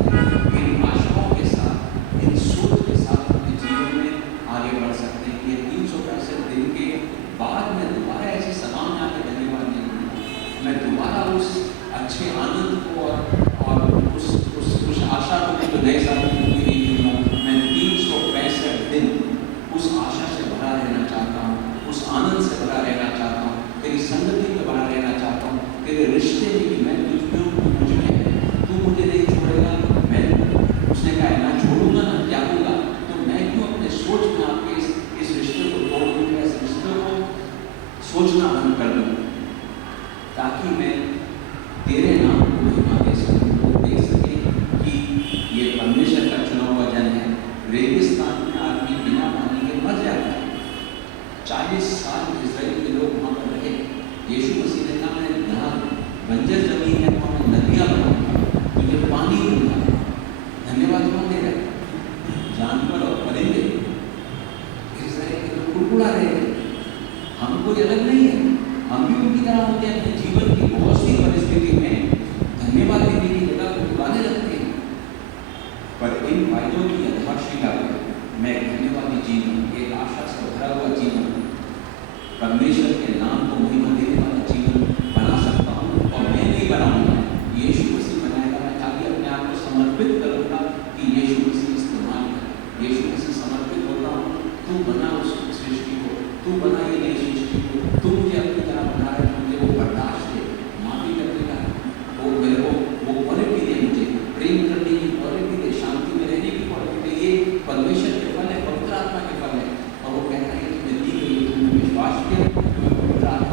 में इन आशाओं के साथ, इन सोच के साथ अपने जीवन में आगे बढ़ सकते हैं कि 365 दिन के बाद मैं दोबारा ऐसे सलाम आके धन्यवाद नहीं दूंगा, मैं दोबारा उस अच्छे आनंद को और उस आशा को जो नए साल में पूरी नहीं दूंगा। मैं 365 दिन उस आशा से भरा रहना चाहता हूँ, उस आनंद से भरा रहना चाहता हूँ, तेरी संगति में भरा रहना चाहता हूँ, तेरे रिश्ते में कि मैं तुझ में हूँ, तू मुझ में है, तू मुझे नहीं छोड़ेगा, मैं उसने कहा ना छोड़ूंगा ना त्यागूंगा, तो मैं क्यों अपने सोच में आपके इस रिश्ते को तोड़ दूँगा, इस रिश्ते को सोचना बंद कर दूँ, ताकि मैं तेरे नाम को महिमा दे सकूं, लोग देख सकें कि ये परमेश्वर का चुना हुआ जन है। रेगिस्तान में आदमी बिना पानी के मर जाता है, 40 साल इस्राएल के लोग वहाँ पर रहे, यीशु मसीह ने कहा मैं यहाँ बंजर जमीन है, वहाँ मैं नदियाँ बनाऊंगा, तुझे पानी दूंगा। धन्यवाद कौन दे रहा है? जानवर और परिंदे, इस्राएल के लोग कुड़कुड़ा रहे थे, हम कोई अलग नहीं है, हम भी उनकी तरह होते हैं, अपने जीवन की बहुत सी परिस्थिति में धन्यवाद देने की जगह को पुराने लगते हैं। पर इन फायदों की आधारशिला पर मैं धन्यवादी जीवन, एक आशा से भरा हुआ जीवन, परमेश्वर के नाम को महिमा देने वाला जीवन बना सकता हूँ। और मैं नहीं बनाऊंगा, यीशु मसीह बनाएगा। मैं खाली अपने आप को समर्पित करूँगा कि यीशु मसीह इस्तेमाल करे। यीशु मसीह समर्पित होता हूँ, तू बना उस सृष्टि को, तू बना ये नई सृष्टि को, तू मुझे अपनी तरह बना रहे, मुझे वो बर्दाश्त दे, माफी करने का वो मेरे को वो क्वालिटी दे, मुझे प्रेम करने की क्वालिटी दे, शांति में रहने की क्वालिटी दे। ये परमेश्वर के फल है, पवित्र आत्मा के फल है। और वो कहता है कि तुम्हें दी गई, तुमने विश्वास किया, तुम्हें पवित्र आत्मा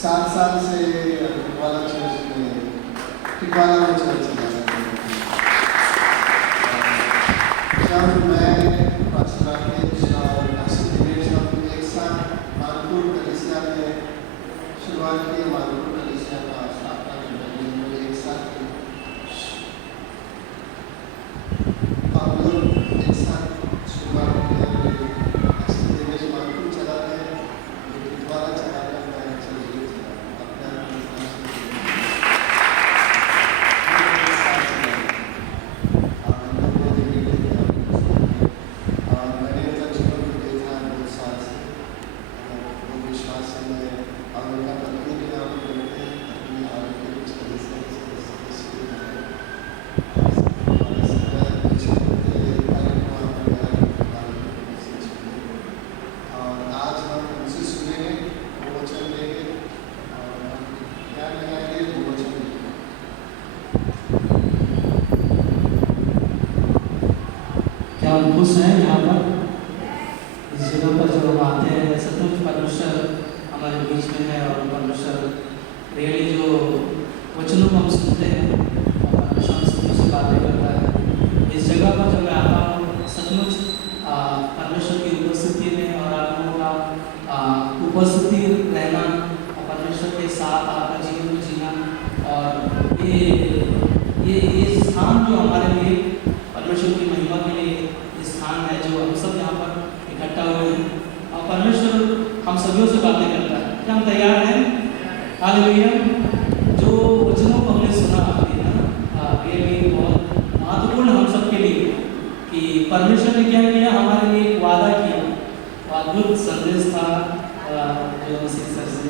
7 साल से टिकवाला चर्च में टिकवाला में चर्च चला रहा जब मैं पास्टर राकेश और पास्टर दिनेश हम एक साथ मानपुर कलीसिया में शुरुआत की। मानपुर कलीसिया का स्थापना करने में हम लोग एक साथ हम लोग एक साथ शुरुआत किया। पास्टर दिनेश मानपुर चला गए, टिकवाला चला गया, मैं चलिए अपने हम खुश हैं यहाँ पर इस जगह पर जो हम आते हैं। सचमुच परमेश्वर हमारे बीच में है और परमेश्वर रियली जो वचनों को हम सुनते हैं और परमेश्वर सचमुच से बातें करता है। इस जगह पर जब मैं आता हूँ सचमुच परमेश्वर की उपस्थिति में और आप लोगों का उपस्थिति रहना और परमेश्वर के साथ आपका जीवन जीना और ये स्थान जो हमारे लिए परमेश्वर की महिमा के लिए स्थान है, जो हम सब यहाँ पर इकट्ठा हुए हैं और परमेश्वर हम सभी से बातें करता है। क्या हम तैयार हैं? हालेलुया। जो वचनों को हमने सुना अभी ना, ये बहुत महत्वपूर्ण हम सब के लिए कि परमेश्वर ने क्या किया, हमारे लिए एक वादा किया। अद्भुत संदेश था जो सर से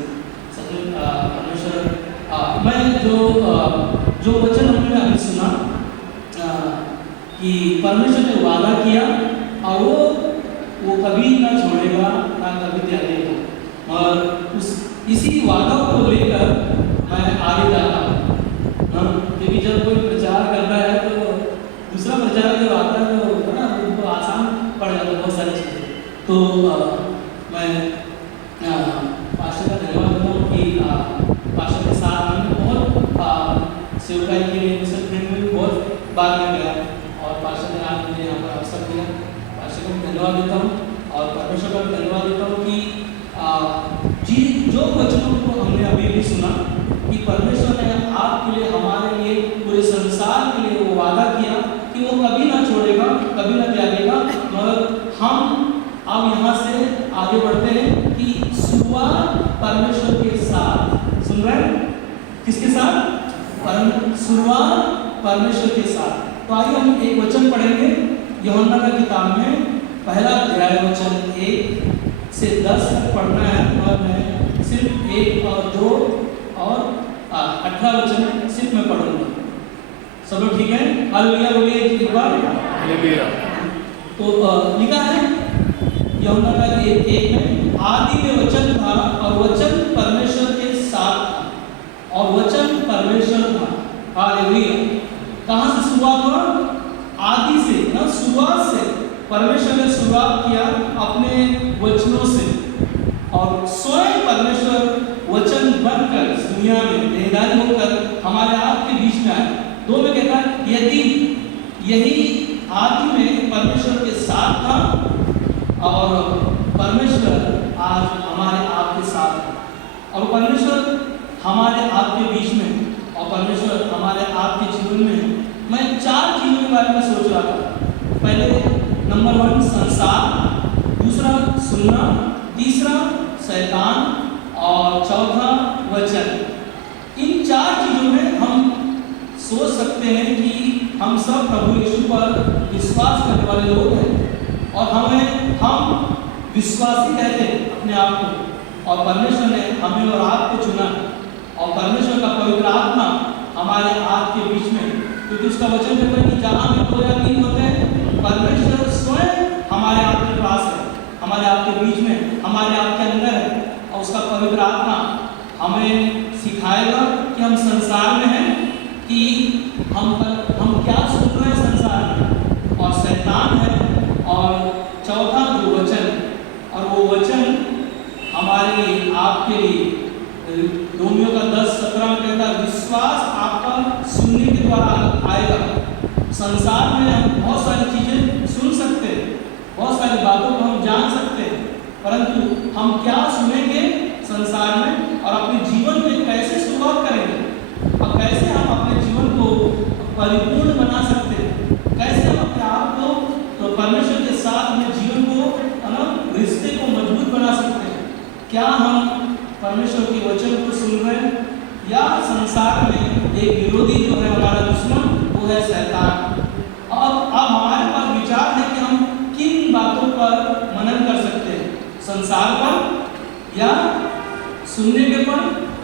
सचमुच परमेश्वर मैं जो वचन हमने अभी सुना कि परमेश्वर ने वादा किया और वो कभी ना छोड़ेगा ना कभी त्यागेगा। और इसी वादा को लेकर मैं आगे जाता हूँ, क्योंकि जब कोई प्रचार करता है तो दूसरा प्रचार जब आता है तो ना उनको आसान पड़ जाता है बहुत सारी चीज़ें। तो मैं पास्टर का धन्यवाद देता हूँ कि पास्टर के साथ मैंने बहुत सेवकाई के लिए बहुत बात में गया और पास्टर ने आज मुझे यहाँ पर अवसर दिया। पास्टर को धन्यवाद देता हूँ और परमेश्वर का धन्यवाद देता हूँ कि जो वचनों को हमने अभी भी सुना कि परमेश्वर ने आपके लिए हमारे लिए पूरे संसार के लिए वो वादा किया कि वो कभी ना छोड़ेगा कभी ना त्यागेगा। मगर हम अब यहाँ से आगे बढ़ते हैं कि शुरुआत परमेश्वर के साथ। सुन रहे हैं? किसके साथ? शुरुआत परमेश्वर के साथ। तो आइए हम एक वचन पढ़ेंगे यूहन्ना का किताब में पहला अध्याय वचन 1 से 10 तक पढ़ना है और मैं सिर्फ 1 और 2 और 18 वचन सिर्फ मैं पढ़ूंगा। सब लोग ठीक है? हालेलुया बोलिए एक बार। हालेलुया। तो लिखा है यूहन्ना का 1:1 में, आदि में वचन था और वचन परमेश्वर के साथ था और वचन परमेश्वर था। हालेलुया। कहाँ से शुरुआत हुआ? आदि से ना, शुरुआत से परमेश्वर ने शुरुआत किया अपने वचनों से और स्वयं परमेश्वर वचन बनकर इस दुनिया में देहधारी होकर हमारे आपके बीच में आए। 2 में कहता है यदि यही आदि में परमेश्वर के साथ था और परमेश्वर आज हमारे आपके साथ है और परमेश्वर हमारे आपके बीच में और परमेश्वर हमारे आपके जीवन में। मैं 4 चीजों के बारे में सोच रहा था। पहले नंबर 1 संसार, दूसरा सुनना, तीसरा शैतान और चौथा वचन। इन 4 चीजों में हम सोच सकते हैं कि हम सब प्रभु यीशु पर विश्वास करने वाले लोग हैं और हम विश्वासी कहते हैं अपने आप को और परमेश्वर ने हमें और आपको चुना और परमेश्वर का पवित्र आत्मा हमारे आपके बीच में, क्योंकि उसका वचन कहता है कि जहाँ भी 2 या 3 होते हैं परमेश्वर स्वयं हमारे आपके पास है, हमारे आपके बीच में, हमारे आपके अंदर है और उसका पवित्र आत्मा हमें सिखाएगा कि हम संसार में हैं कि हम क्या सुन रहे हैं संसार में, वचन हमारे लिए, आपके लिए। रोमियो का 10:17 में कहता है विश्वास आपका सुनने के द्वारा आएगा। संसार में हम बहुत सारी चीजें सुन सकते हैं, बहुत सारी बातों को हम जान सकते हैं, परंतु हम क्या सुनेंगे संसार में और अपने जीवन में कैसे शुरुआत करेंगे और कैसे हम अपने जीवन को परिपूर्ण बना सकते हैं, कैसे हम अपने आप को तो परमेश्वर के साथ अपने जीवन को रिश्ते को मजबूत बना सकते हैं। क्या हम परमेश्वर के वचन को सुन रहे हैं या संसार में एक विरोधी जो है हमारा दुश्मन वो है शैतान। अब हमारे पास विचार है कि हम किन बातों पर मनन कर सकते हैं, संसार पर या सुनने के पर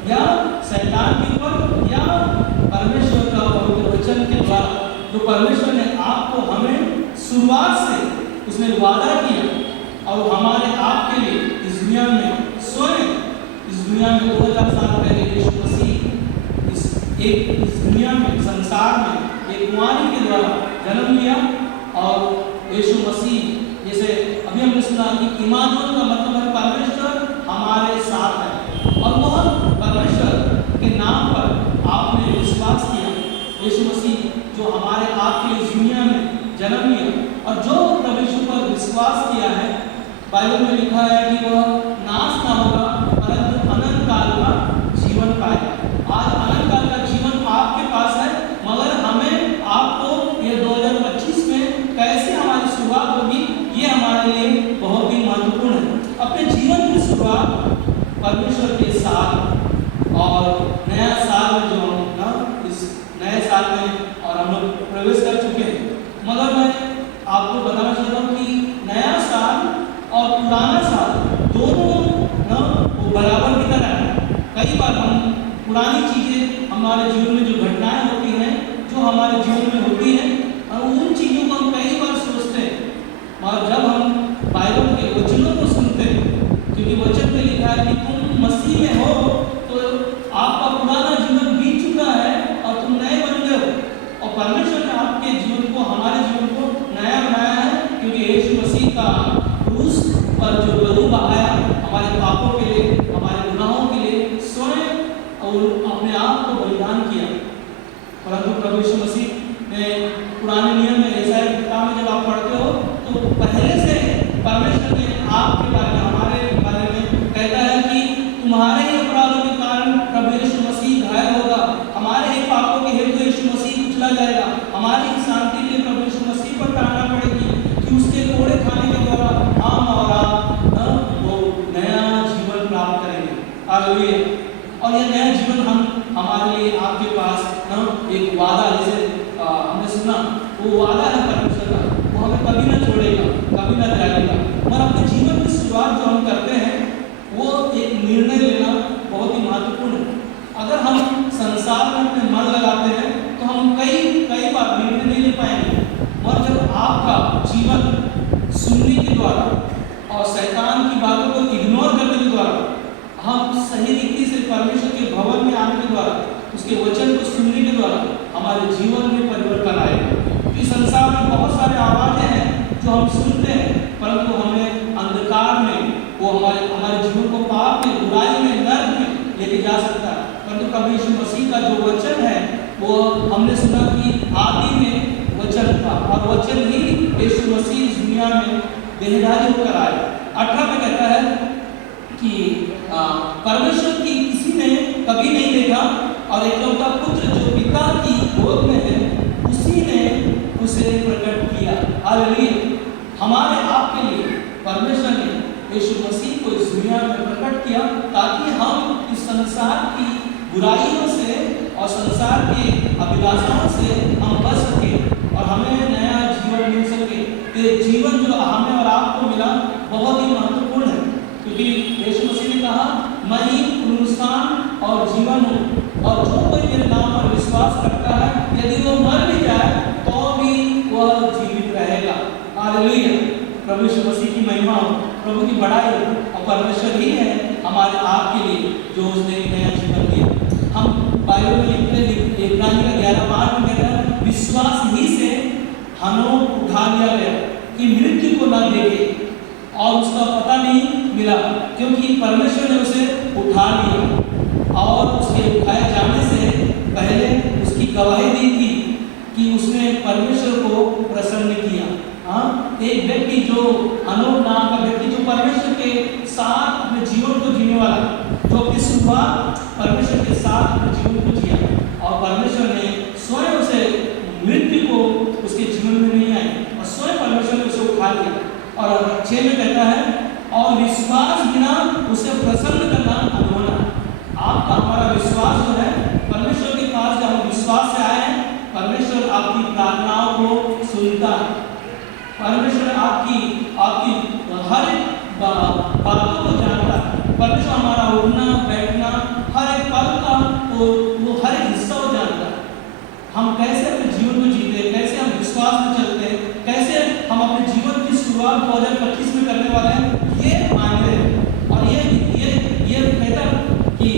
या शैतान के ऊपर या परमेश्वर का पवित्र वचन के द्वारा जो परमेश्वर ने आपको हमें शुरुआत से उसने वादा किया और हमारे आपके लिए इस दुनिया में स्वयं इस दुनिया में 2000 साल पहले यीशु मसीह इस दुनिया में संसार में एक कुंवारी के द्वारा जन्म लिया। और यीशु मसीह जैसे अभी हमने सुना कि इमानुएल का मतलब है परमेश्वर हमारे साथ है और वह परमेश्वर के नाम पर आपने विश्वास किया। यीशु मसीह जो हमारे आपके इस दुनिया में जन्म लिया और जो प्रभु यीशु पर विश्वास किया है, बाइबल में लिखा है कि वह नाश ना होगा परंतु अनंत काल का जीवन पाएगा। आज अनंत काल का जीवन आपके पास है, मगर हमें आपको ये 2025 में कैसे हमारी शुरुआत होगी ये हमारे लिए बहुत ही महत्वपूर्ण है। अपने जीवन की शुरुआत परमेश्वर के साथ और नया साल में जो हम ना इस नए साल में और हम लोग प्रवेश कर चुके हैं, मगर मैं आपको बताना चाहता हूँ कि नया साल और पुराना साल दोनों ना वो बराबर की तरह है। कई बार हम पुरानी चीज़ें हमारे जीवन में जो घटनाएं होती हैं जो हमारे जीवन में होती हैं और उन चीज़ों को हम कई बार सोचते हैं। और जब हम बाइबल के वचनों को सुनते हैं, क्योंकि वचन में लिखा है कि तुम मसीह में हो तो आपका पुराना जीवन बीत चुका है और तुम नए बन गए हो। और परमेश्वर ने आपके जीवन को, हमारे जीवन को नया बनाया है, क्योंकि यीशु मसीह का क्रूस पर जो लहू बहाया हमारे पापों के लिए, हमारे गुनाहों के लिए स्वयं और अपने आप को बलिदान किया। परंतु प्रभु यीशु मसीह ने पुराने नियम में ऐसा एक किताब में जब आप पढ़ते हो तो पहले से परमेश्वर ने आपके बारे में, हमारे बारे में कहता है कि तुम्हारे ही अपराधों के कारण प्रभु यीशु मसीह घायल होगा, हमारे ही पापों के हेतु यीशु मसीह कुचला जाएगा, हमारी ही शांति के लिए प्रभु यीशु मसीह पर टालना पड़ेगी कि उसके कोड़े खाने के द्वारा हम और आप वो नया जीवन प्राप्त करेंगे। हालेलुया। और यह नया जीवन हमारे लिए आपके पास एक वादा, जैसे हमने सुना वो वादा है परमेश्वर का, वो हमें कभी ना छोड़ेगा, कभी ना त्यागेगा। और अपने जीवन की शुरुआत जो हम करते हैं वो एक निर्णय लेना बहुत ही महत्वपूर्ण है। अगर हम संसार में अपने मन लगाते हैं तो हम कई बार निर्णय नहीं ले पाएंगे। और जब आपका जीवन सुनने के द्वारा और शैतान की बातों को इग्नोर करने के द्वारा, हम सही रीति से परमेश्वर के भवन में आने के द्वारा, उसके वचन को सुनने के द्वारा हमारे जीवन में परिवर्तन आएगा। इस संसार में बहुत सारे आवाज़ें हैं जो हम सुनते हैं, परंतु हमें अंधकार में वो हमारे जीवन को पाप में, बुराई में, नर्क में लेके जा सकता है। परंतु प्रभु यीशु मसीह का जो वचन है वो हमने सुना कि आदि में वचन था और वचन ही यीशु मसीह इस दुनिया में देहधारी होकर आए। 18 में कहता है कि परमेश्वर की किसी ने कभी नहीं देखा और एकलौता पुत्र जो पिता की गोद में है उसी ने उसे प्रकट किया। हालेलुया। हमारे आपके लिए परमेश्वर ने यीशु मसीह को इस दुनिया में प्रकट किया ताकि हम इस संसार की बुराइयों से और संसार के अभिलाषाओं से हम बच सके और हमें नया जीवन मिल सके। ये जीवन जो हमें और आपको मिला बहुत ही महत्वपूर्ण है, क्योंकि यीशु मसीह ने कहा मैं ही पुनरुत्थान और जीवन हूँ और जो कोई मेरे नाम पर विश्वास करता है यदि वो मर भी जाए तो भी वह जीवित रहेगा। हालेलुया। प्रभु यीशु मसीह की महिमा हो, प्रभु की बड़ाई हो। और परमेश्वर ही है हमारे आपके लिए जो उसने नया जीवन दिया। हम बाइबल में लिखते हैं इब्रानी का 11:8 में कहता है विश्वास ही से हनोक उठा लिया गया कि मृत्यु को न देखे और उसका पता नहीं मिला, क्योंकि परमेश्वर ने उसे उठा लिया और उसके उठाए जाने से पहले उसकी गवाही दी थी कि उसने परमेश्वर को प्रसन्न किया। हाँ, एक व्यक्ति जो अनोख नाम का व्यक्ति, जो परमेश्वर के साथ अपने जीवन को जीने वाला, जो अपनी शुरुआत परमेश्वर के साथ अपने जीवन को जिया, और परमेश्वर ने स्वयं उसे मृत्यु को उसके जीवन में नहीं आई और स्वयं परमेश्वर ने उसे उठा लिया। और 6 में कहता है, और विश्वास बिना उसे प्रसन्न करना अधूरा। आपका हमारा विश्वास जो है, परमेश्वर के पास जब हम विश्वास से आए हैं, परमेश्वर आपकी प्रार्थनाओं को सुनता है। परमेश्वर आपकी हर एक बातों को जानता है। परमेश्वर हमारा उठना बैठना हर एक पल का वो हर एक हिस्सा को जानता है। हम कैसे अपने जीवन को जीते, कैसे हम विश्वास में चलते हैं, कैसे हम अपने जीवन की शुरुआत 2025 में करने वाले हैं, ये मायने हैं। और ये कहता कि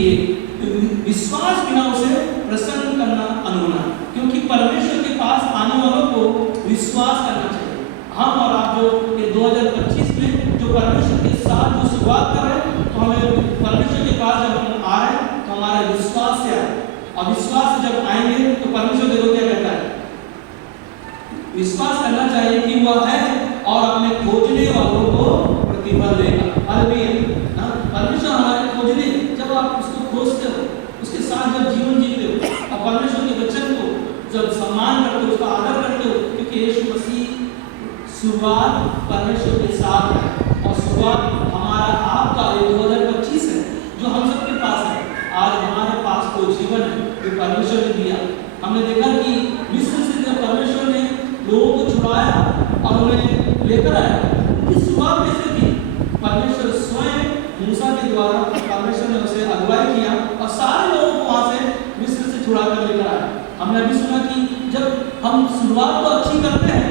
विश्वास बिना उसे प्रसन्न करना अनहोना, क्योंकि परमेश्वर के पास आने वालों को विश्वास करना चाहिए। हम और आप जो ये 2025 में जो परमेश्वर के साथ जो शुरुआत कर रहे हैं, तो हमें परमेश्वर के पास जब हम आ रहे हैं तो हमारे विश्वास से आए, और विश्वास से जब आएंगे तो परमेश्वर देखो क्या कहता है, विश्वास करना चाहिए कि वह है और अपने खोजने वालों को प्रतिफल देगा। हालेलुया। परमेश्वर हमारे खोजने, जब आप उसको खोजते हो, उसके साथ जब जीवन जीते हो और परमेश्वर के वचन को जब सम्मान करते हो, उसका आदर करते हो, क्योंकि यीशु मसीह शुरुआत परमेश्वर के साथ है और शुरुआत हमारा आपका 2025 है जो हम सबके पास है। आज हमारे पास कोई जीवन है जो परमेश्वर ने दिया। हमने देखा कि मिस्र से जब परमेश्वर ने लोगों को छुड़ाया और उन्हें लेकर आया, उनकी शुरुआत कैसे थी? परमेश्वर स्वयं मूसा के द्वारा परमेश्वर ने उसे अगुवाई किया और सारे लोगों को वहां से मिस्र से छुड़ा कर लेकर आया। हमने अभी सुना कि जब हम शुरुआत तो अच्छी करते हैं,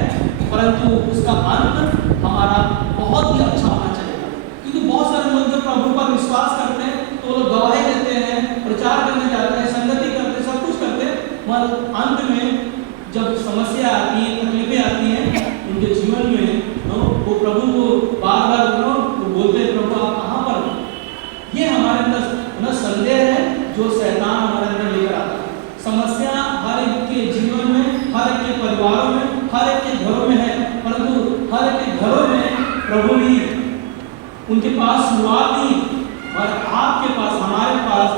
परंतु उसका अंत हमारा बहुत ही अच्छा होना चाहिए। क्योंकि बहुत सारे लोग जब प्रभु पर विश्वास करते हैं तो लोग गवाही देते हैं, प्रचार करने जाते हैं, संगति करते हैं, सब कुछ करते हैं, मगर अंत में जब समस्या आती है, तकलीफें आती हैं उनके जीवन में, वो प्रभु को बार बार बोलते हैं, प्रभु आप कहाँ पर हो? ये हमारे अंदर संदेह है जो शैतान हमारे अंदर लेकर आता है। समस्या हर एक के जीवन में, हर एक के परिवारों में, हर एक के घरों में है, परंतु हर एक के घरों में प्रभु नहीं, उनके पास शुरुआत नहीं, और आपके पास, हमारे पास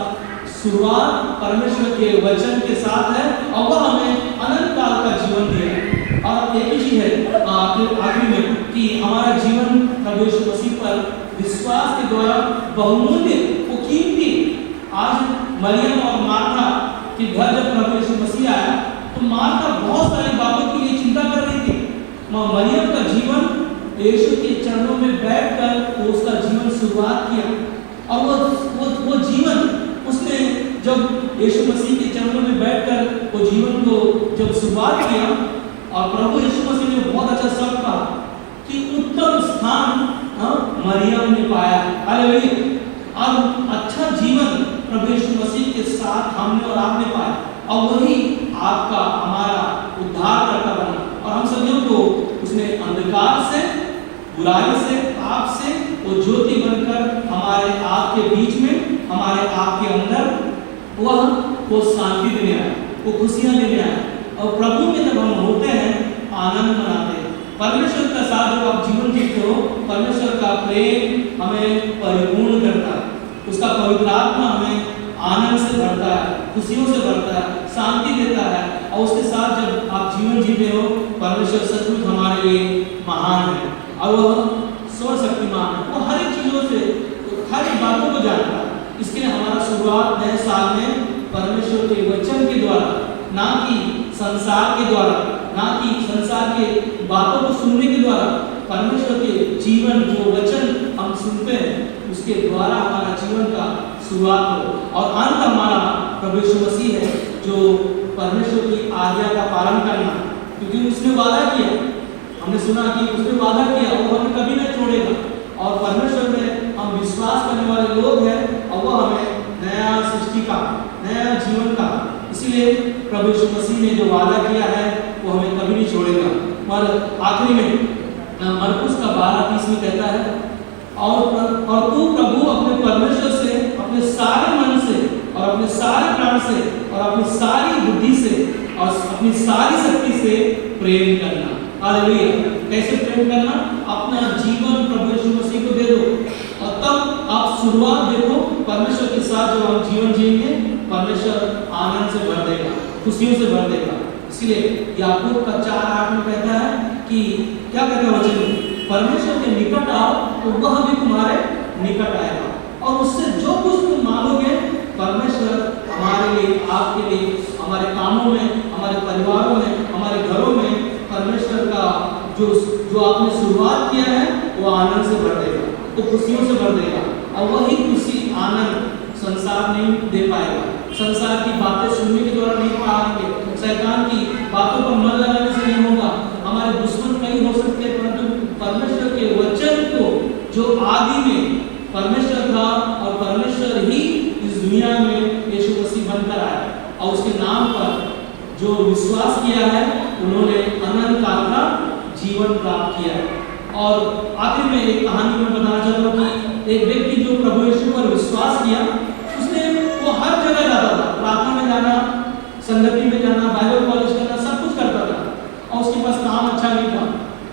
शुरुआत परमेश्वर के वचन के साथ है और वह हमें अनंत काल का जीवन दिया है। और एक ही चीज है आखिरी में कि हमारा जीवन प्रभु यीशु मसीह पर विश्वास के द्वारा बहुमूल्य, वो कीमती। आज मरियम और मार्था के घर जब प्रभु यीशु मसीह आया तो मार्था बहुत सारी बातों के लिए चिंता कर रही थी। मरियम का जीवन यीशु के चरणों में बैठकर वो उसका जीवन शुरुआत किया, और वो जीवन उसने जब यीशु मसीह के चरणों में बैठकर वो जीवन को जब शुरुआत किया, और प्रभु यीशु मसीह ने बहुत अच्छा शब्द कहा कि उत्तम स्थान मरियम ने पाया। हालेलुया। अब अच्छा जीवन प्रभु यीशु मसीह के साथ हमने और आपने पाया, और वही आपका हमारा उद्धार करता बना, और हम सभी को उसने अंधकार से, बुराई से, पाप से वो ज्योति बनकर हमारे आपके बीच में, हमारे आपके अंदर वो शांति देने आया, वो खुशियां देने आया। और प्रभु में जब हम होते हैं, आनंद मनाते हैं। परमेश्वर का साथ जब आप जीवन जीते हो, परमेश्वर का प्रेम हमें परिपूर्ण करता है, उसका पवित्र आत्मा हमें आनंद से भरता है, खुशियों से भरता है, शांति देता है। और उसके साथ जब आप जीवन जीते हो, परमेश्वर सचमुच हमारे लिए महान है और वह सर्वशक्तिमान है। वो हर एक चीजों से, हर एक बातों को जानता है। इसके लिए हमारा शुरुआत नए साल में परमेश्वर के वचन के द्वारा, ना कि संसार के द्वारा, ना कि संसार के बातों को सुनने के द्वारा, परमेश्वर के जीवन जो वचन हम सुनते हैं उसके द्वारा हमारा जीवन का शुरुआत हो, और अंत हमारा प्रभु यीशु मसीह है जो परमेश्वर की आज्ञा का पालन करना, क्योंकि उसने वादा किया, हमने सुना कि उसने वादा किया वो हमें कभी नहीं छोड़ेगा। और परमेश्वर में हम विश्वास करने वाले लोग हैं और वह हमें नया सृष्टि का, नया जीवन का, इसीलिए प्रभु यीशु मसीह ने जो वादा किया है वो हमें कभी नहीं छोड़ेगा। और आखिरी में मरकुस का 12:30 में कहता है, और तू प्रभु अपने परमेश्वर से अपने सारे मन से और अपने सारे प्राण से और अपनी सारी बुद्धि से और अपनी सारी शक्ति से प्रेम करना। हालेलुया। कैसे प्रेम करना? अपना जीवन प्रभु यीशु मसीह को दे दो, और तब आप शुरुआत देखो परमेश्वर के साथ जब आप जीवन जिएंगे, परमेश्वर आनंद से भर देगा, खुशियों से भर देगा। इसलिए याकूब का 4:8 में कहता है कि क्या कहता है वचन में, परमेश्वर के निकट आओ तो वह भी तुम्हारे निकट आएगा, और उससे जो कुछ तुम मांगोगे परमेश्वर हमारे लिए, आपके लिए, हमारे कामों में, हमारे परिवारों में, हमारे घरों में परमेश्वर का जो आपने शुरुआत किया है वो आनंद से भर देगा, तो खुशियों से भर देगा। और वही खुशी आनंद संसार नहीं दे पाएगा। संसार की बातें सुनने के द्वारा नहीं पाएंगे, शैतान की बातों पर मन लगाने से नहीं होगा। हमारे दुश्मन कई हो सकते हैं, परंतु परमेश्वर के वचन को जो आदि में परमेश्वर था और परमेश्वर ही इस दुनिया में यीशु मसीह बनकर आया, और उसके नाम पर जो विश्वास किया है उन्होंने अनंत काल का जीवन प्राप्त किया है। और आखिर में एक कहानी में बताना चाहता हूँ कि एक व्यक्ति जो प्रभु यीशु पर विश्वास किया, उसने वो हर जगह जाता था, प्रार्थना में जाना, संगति में जाना, बाइबल कॉलेज करना, सब कुछ करता था, और उसके पास काम अच्छा नहीं था।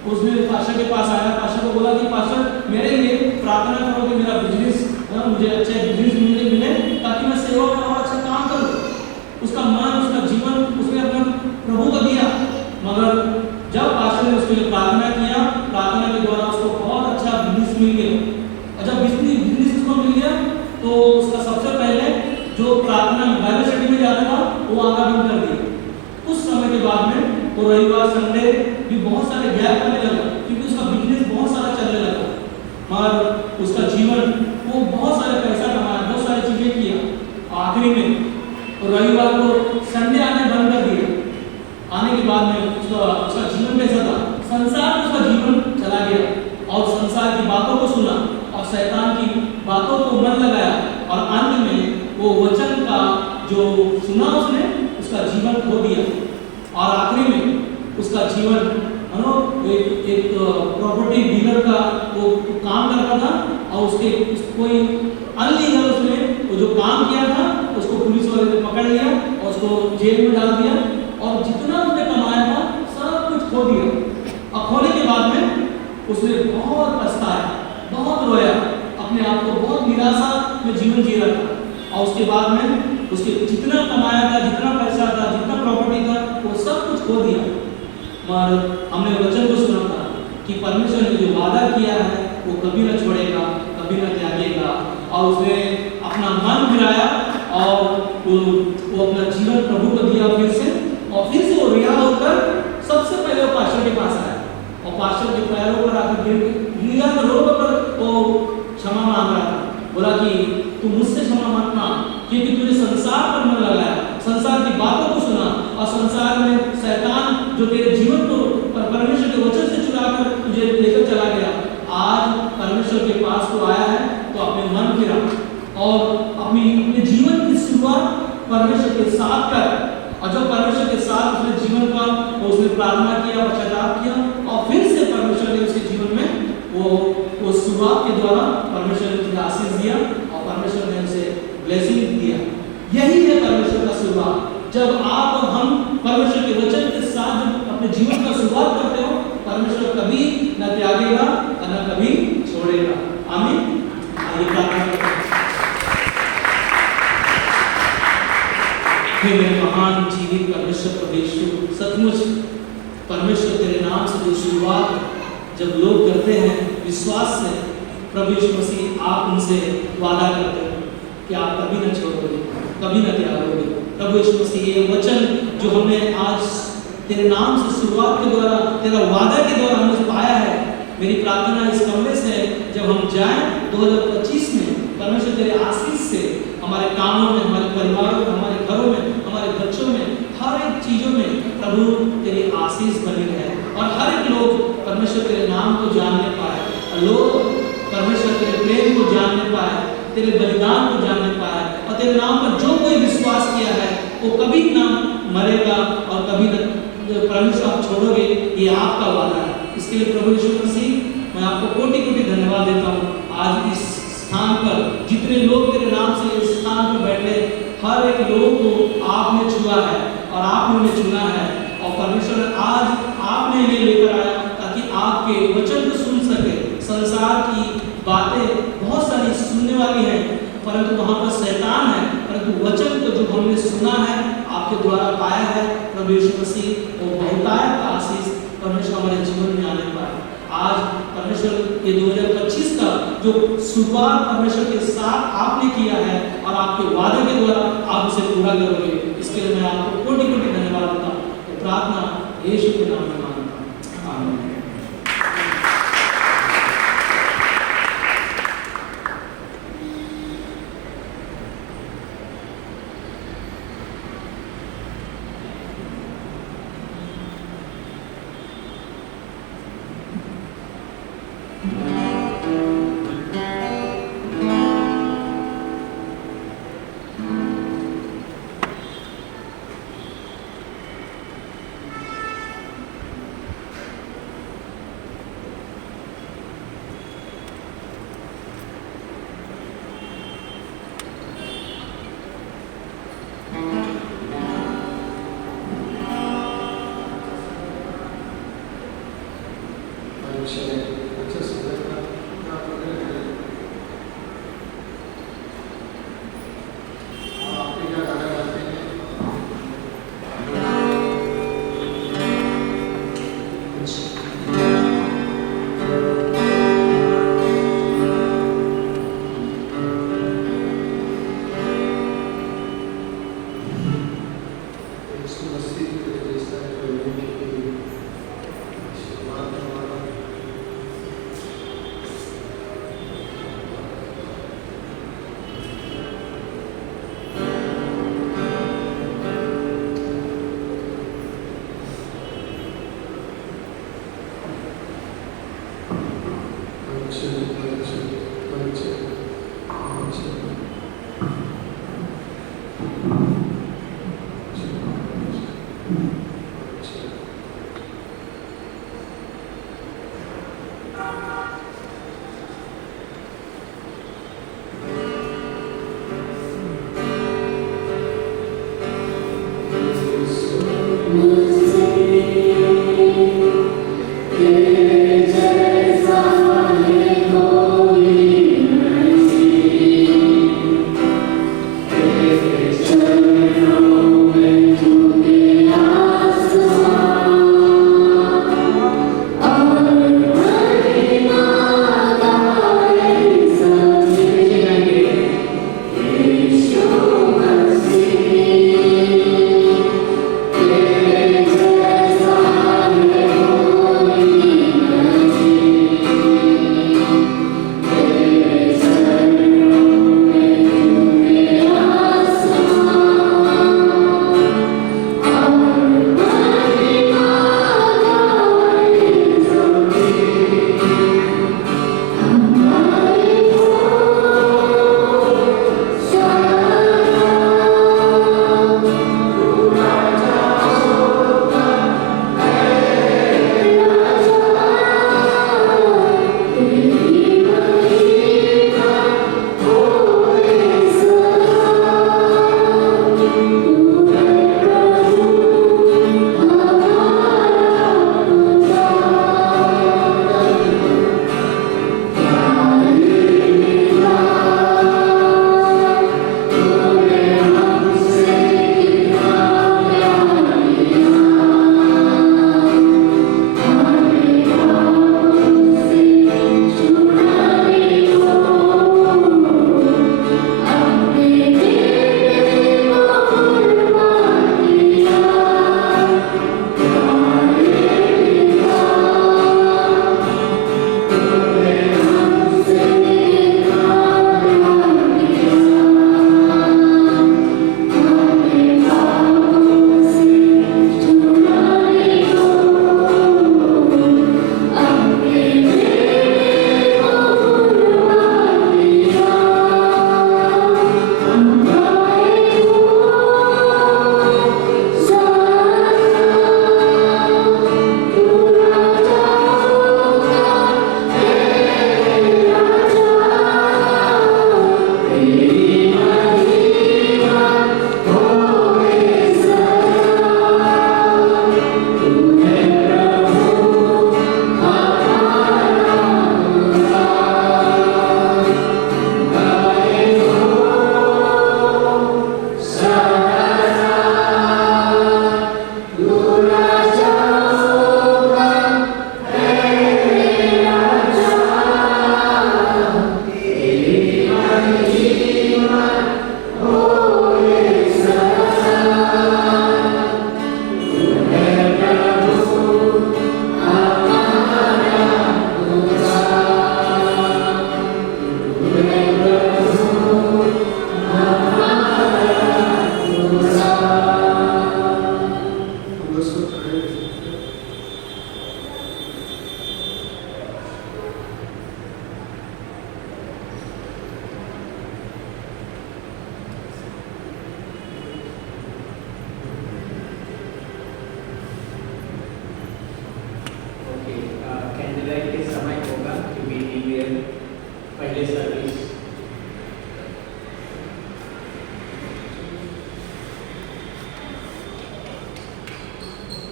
उसने पास्टर के पास आया, पास्टर को बोला कि पास्टर मेरे लिए प्रार्थना करो कि मेरा बिजनेस, मुझे अच्छे बिजनेस मिले ताकि मैं सेवा में और अच्छा काम करूँ। उसका मन, उसका जीवन उसने अपना प्रभु को दिया, मगर जब पास्टर ने उसके लिए प्रार्थना किया, प्रार्थना के द्वारा उसको बहुत अच्छा बिजनेस मिल गया, और जब बिजनेस उसको मिल गया तो उसका सबसे पहले जो प्रार्थना में बाइबल स्टडी में जाता था वो आना बंद कर दिया। कुछ समय के बाद में वो रविवार संडे भी बहुत सारे गैप करने लगा, क्योंकि उसका बिजनेस बहुत सारा चलने लगा, मगर उसका जीवन, वो बहुत सारे पैसा कमाया, बहुत सारी चीजें किया। आखिरी में रविवार को संडे आने बंद कर दिया। आने के बाद में उसका जीवन कैसा था? संसार में उसका जीवन चला गया, और संसार की बातों को सुना और शैतान की बातों को मन लगाया, और अंत में वो वचन का जो सुना उसने, उसका जीवन खो दिया। और आखिरी में उसका जीवन एक प्रॉपर्टी डीलर का वो काम करता था, और उसके कोई अनलीगल उसने वो जो काम किया था उसको पुलिस वाले ने पकड़ लिया और उसको जेल में डाल दिया, और जितना उसने कमाया था सब कुछ खो दिया। और खोने के बाद में उसने बहुत पछताया, बहुत रोया, अपने आप को बहुत निराशा में जीवन जी रहा था। और उसके बाद में उसके जितना कमाया था, जितना पैसा था, जितना प्रॉपर्टी था, वो सब कुछ खो दिया। मगर हमने वचन को सुना था कि परमेश्वर ने जो वादा किया है वो कभी न छोड़ेगा, कभी न त्यागेगा, और उसने अपना मन फिराया और वो अपना जीवन प्रभु को दिया फिर से, और फिर से वो रिहा होकर सबसे पहले वो पास्टर के पास आया, और पास्टर के पैरों पर आकर गिरा, रो कर वो क्षमा मांग रहा था। बोला कि तू मुझसे क्षमा मत मांग, क्योंकि तूने संसार पर मन लगाया, संसार की बातों को सुना, और संसार में शैतान जो तेरे जीवन को परमेश्वर के वचन से चुराकर तुझे लेकर चला गया। आज परमेश्वर के पास तो आया है तो अपने मन फिरा और अपने जीवन की शुरुआत परमेश्वर के साथ कर, और जब परमेश्वर के साथ उसने जीवन का उसने प्रार्थना किया, पश्चाताप किया, और फिर से परमेश्वर ने उसके जीवन में वो शुरुआत के द्वारा परमेश्वर ने उसे आशीष दिया, और परमेश्वर ने उसे ब्लेसिंग दिया। यही है परमेश्वर का शुरुआत। जब आप और हम परमेश्वर के वचन के साथ जब अपने जीवन का शुरुआत करते हो, परमेश्वर कभी न त्यागेगा और न कभी छोड़ेगा। आमीन। आइए प्रार्थना करते हैं। हे मेरे महान जीवित परमेश्वर परमेश्वर, सचमुच परमेश्वर तेरे नाम से जो शुरुआत जब लोग करते हैं विश्वास से, प्रभु यीशु मसीह आप उनसे वादा करते हो कि आप कभी न छोड़ोगे, कभी न त्यागोगे। प्रभु यीशु मसीह ये वचन जो हमने आज तेरे नाम से शुरुआत के द्वारा, तेरा वादा के द्वारा हमने पाया है, मेरी प्रार्थना इस कमरे से जब हम जाएं 2025 में, परमेश्वर तेरे आशीष से हमारे कामों में, हमारे परिवारों में, हमारे घरों में, हमारे बच्चों में, हर एक चीजों में प्रभु तेरी आशीष बनी रहे, और हर एक लोग परमेश्वर तेरे नाम को जानने पाए, और लोग परमेश्वर तेरे प्रेम को जानने पाए, तेरे बलिदान को जानने पाए, और तेरे नाम पर जो कोई विश्वास किया है वो कभी ना मरेगा और कभी न परमेश्वर आप छोड़ोगे, ये आपका वादा है। इसके लिए प्रभु यीशु मसीह मैं आपको कोटि कोटि धन्यवाद देता हूँ। आज इस स्थान पर जितने लोग तेरे नाम से इस स्थान पर बैठे, हर एक लोग को आपने छुआ है और आपने उन्हें चुना है। और परमेश्वर आज आपने इन्हें लेकर आया ताकि आपके वचन को सुन सके। संसार की बातें बहुत सारी सुनने वाली हैं, परंतु वहाँ पर शैतान है, परंतु वचन को जो हमने सुना है, आपके द्वारा पाया है, प्रभु यीशु मसीह, वो बहुतायत आशीष परमेश्वर हमारे जीवन में आने पाए। आज परमेश्वर ये 2025 का जो शुरुआत परमेश्वर के साथ आपने किया है और आपके वादे के द्वारा आप उसे पूरा करोगे, इसके लिए मैं आपको कोटि कोटि धन्यवाद देता हूँ। तो प्रार्थना यीशु के नाम में मांगता हूँ, आमीन।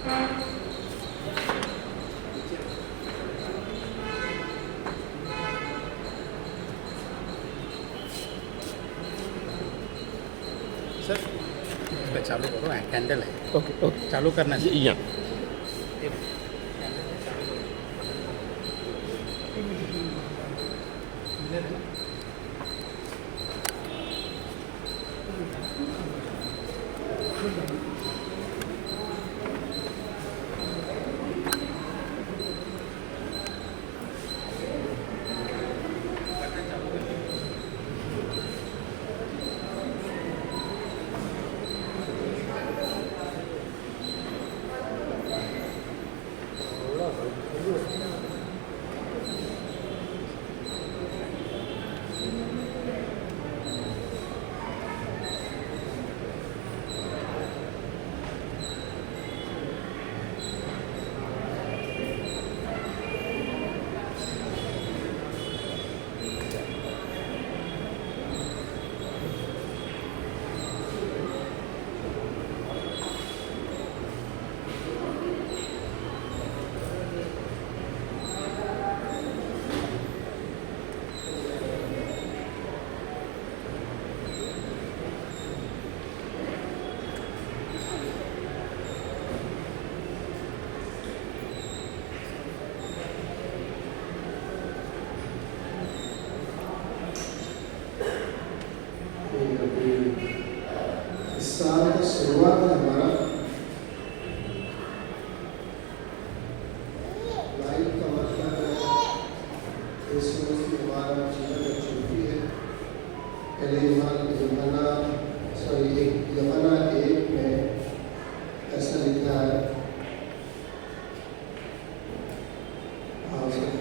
सर इसका चालू करो, कैंडल है। ओके ओके चालू करना है। यहाँ इस साल का शुरुआत है हमारा लाइफ का मतलब है यीशु मसीह हमारा जीवन में ज्योति है। पहले यूहन्ना एक में ऐसा लिखा है,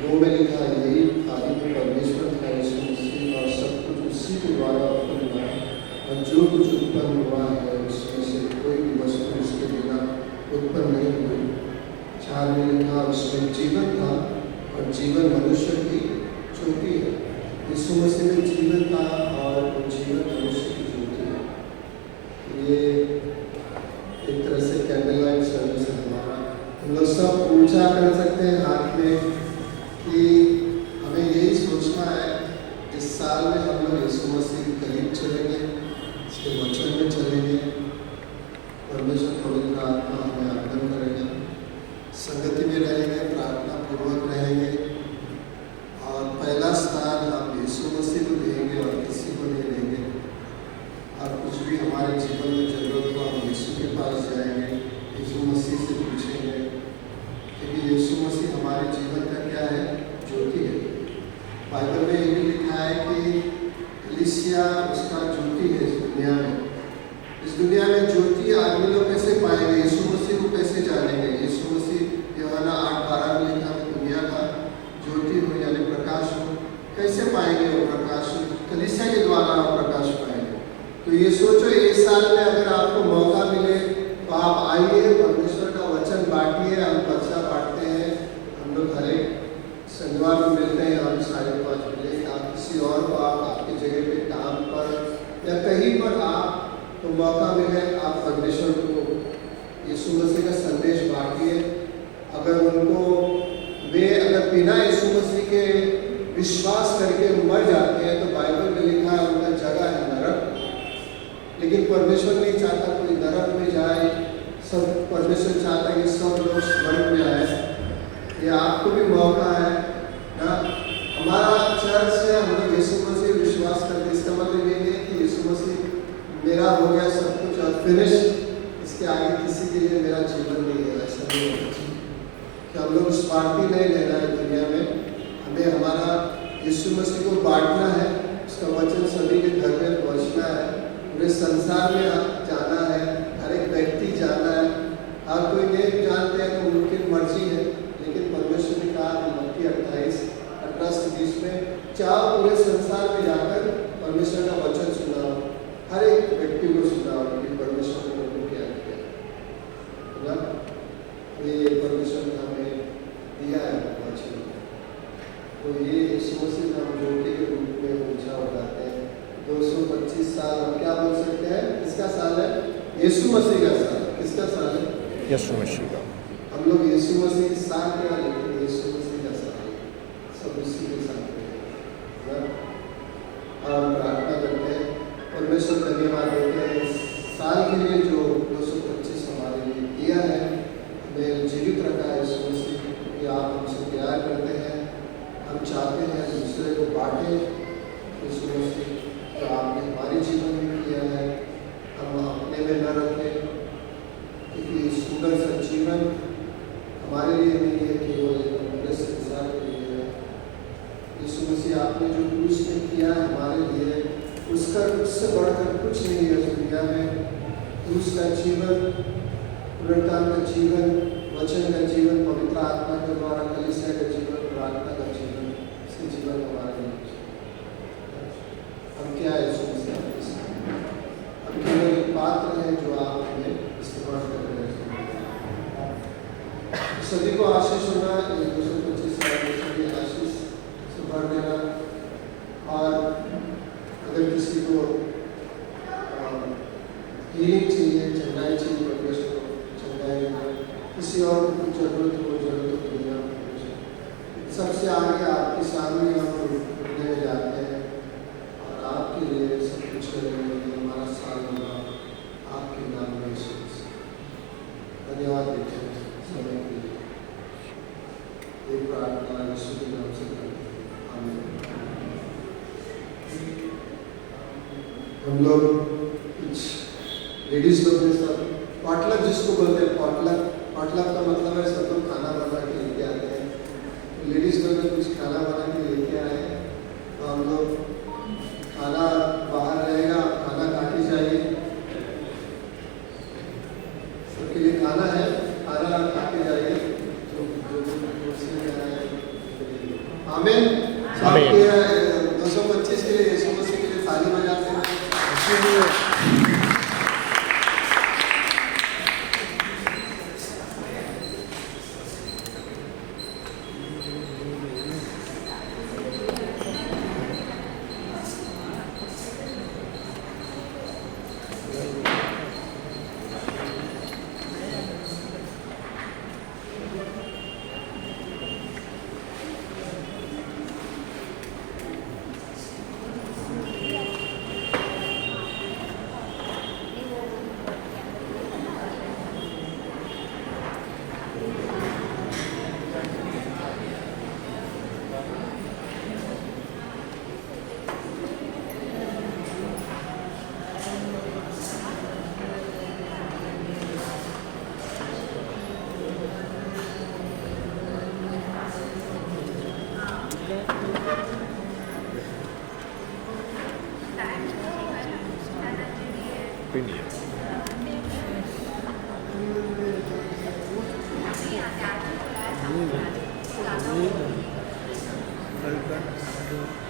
दो में लिखा है, यही आदि में परमेश्वर था यीशु मसीह और सब कुछ उसी के द्वारा उत्पन्न हुआ और जो कुछ उत्पन्न हुआ है उसमें से कोई भी वस्तु उसके बिना उत्पन्न नहीं हुई। 4 में लिखा, उसमें जीवन था और जीवन मनुष्य की ज्योति है। यीशु मसीह में जीवन था और वो जीवन मनुष्य की ज्योति है। ये एक तरह से कैंडल लाइट सर्विस है हमारा। हम लोग सब ऊंचा कर सकते हैं हाथ में कि हमें यही सोचना है इस साल में हम लोग यीशु मसीह के करीब चलेंगे, इसके वचन में चलेंगे, परमेश्वर पवित्र आत्मा हमें आनंद करेगा, संगति में रहेंगे, प्रार्थना पूर्वक रहेंगे और पहला स्थान हम यीशु मसीह को देंगे और किसी को नहीं देंगे। और कुछ भी हमारे जीवन में जरूरत हो हम यीशु के पास जाएंगे, यीशु मसीह से पूछेंगे, क्योंकि यीशु मसीह हमारे जीवन का क्या है, ज्योति है। बाइबल में ये भी लिखा है कि एलिसिया उसका ज्योति है इस दुनिया में। इस दुनिया में ज्योति आदमी लोग कैसे पाएंगे, यीशु मसीह को कैसे जानेंगे। यीशु मसीह यूहन्ना 8:12 में लिखा है, दुनिया का ज्योति हो यानी प्रकाश हो। कैसे पाएंगे वो प्रकाश, कलीसिया के द्वारा आप प्रकाश पाएंगे। तो ये सोचो इस साल में अगर आपको मौका मिले तो आप आइए, परमेश्वर का वचन बांटिए। हम पर्चा बांटते हैं, हम लोग हर एक शनिवार को मिलते हैं, हम 5:30 बजे। आप किसी और को, आप आपकी जगह पे काम पर या कहीं पर आप तो मौका मिले, आप परमेश्वर को यीशु मसीह का संदेश बांटिए। अगर उनको अगर बिना यीशु मसीह के विश्वास करके मर जाते हैं तो बाइबल में लिखा है उनका जगह है नरक। लेकिन परमेश्वर नहीं चाहता कोई नरक में जाए, सब परमेश्वर चाहता है कि सब लोग स्वर्ग में आए। ये आपको भी मौका है ना। हमारा चर्च है, हम लोग यीशु मसीह विश्वास करते हैं। इसका मतलब ये नहीं कि यीशु मसीह मेरा हो गया सब कुछ और फिनिश, इसके आगे किसी के लिए मेरा जीवन नहीं है, ऐसा नहीं होना चाहिए। कि हम लोग स्वार्थी नहीं रहना है दुनिया में। हमें हमारा यीशु मसीह को बांटना है, उसका वचन सभी के घर में पहुँचना है, पूरे संसार में जाना है, हर एक व्यक्ति जाना है। हर कोई नहीं जानते हैं तो उनकी मर्जी है, लेकिन परमेश्वर ने कहा मत्ती 28:18-20 में, चाहो पूरे संसार में जाकर परमेश्वर का वचन सुनाओ, हर एक व्यक्ति को सुनाओ कि परमेश्वर ने उनको क्या किया ना। ये परमेश्वर ने हमें दिया है वचन। तो ये यीशु मसीह का हम ज्योति के रूप में ऊंचा उठाते हैं। 225 साल हम क्या बोल सकते हैं, किसका साल है, यीशु मसीह का साल। किसका साल है, यीशु मसीह का। हम लोग यीशु मसीह के साथ हैं, लेकिन यीशु मसीह का साथ सब उसी के साथ हैं। हम प्रार्थना करते हैं, परमेश्वर धन्यवाद देते हैं इस साल के लिए जो 225 हमारे लिए किया है, हमें जीवित रखा है यीशु मसीह, क्योंकि आप हमसे प्यार करते हैं। हम चाहते हैं दूसरे को बांटें यीशु मसीह, जो आपने हमारे जीवन में किया है हम अपने में न रखें, क्योंकि सुंदर सा जीवन हमारे लिए नहीं है, केवल एक पूरे संसार के लिए है। यीशु मसीह आपने जो क्रूस में किया है हमारे लिए, उससे बढ़कर कुछ नहीं है इस दुनिया में। क्रूस का जीवन, पुनरुत्थान का जीवन, वचन का जीवन, पवित्र आत्मा के द्वारा कलीसिया का जीवन, प्रार्थना का जीवन, इसके जीवन हमारे लिए हम क्या है यीशु मसीह आपके सामने? हम केवल एक पात्र हैं जो आप हमें इस्तेमाल कर रहे हैं। सभी को आशीष होना, 225 साल आशीष से भर देना। और अगर किसी को हीलिंग चाहिए, चंगाई चाहिए, परमेश्वर को चंगाई देना, किसी और को कुछ जरूरत हो, जरूरत को देना, सबसे आगे आपके सामने हम रुकने जाते हैं और आपके लिए सब कुछ करने के लिए हमारा साल होगा आपके नाम में यीशु मसीह। धन्यवाद देते हैं समय के लिए। ये प्रार्थना यीशु के नाम से करते हैं, आमीन। हम लोग कुछ लेडीज लोग ने सब पॉटलक जिसको बोलते हैं, पॉटलक का मतलब है सब लोग खाना बना के लेके आते हैं। लेडीज लोग ने कुछ खाना बना के लेके आए हैं, तो हम लोग खाना बाहर रहेगा, खाना काटी जाइए, सबके लिए खाना है, खाना काटे जाइए जो आमीन। 225 के लिए यीशु मसीह के लिए ताली बजाते हैं। Welcome.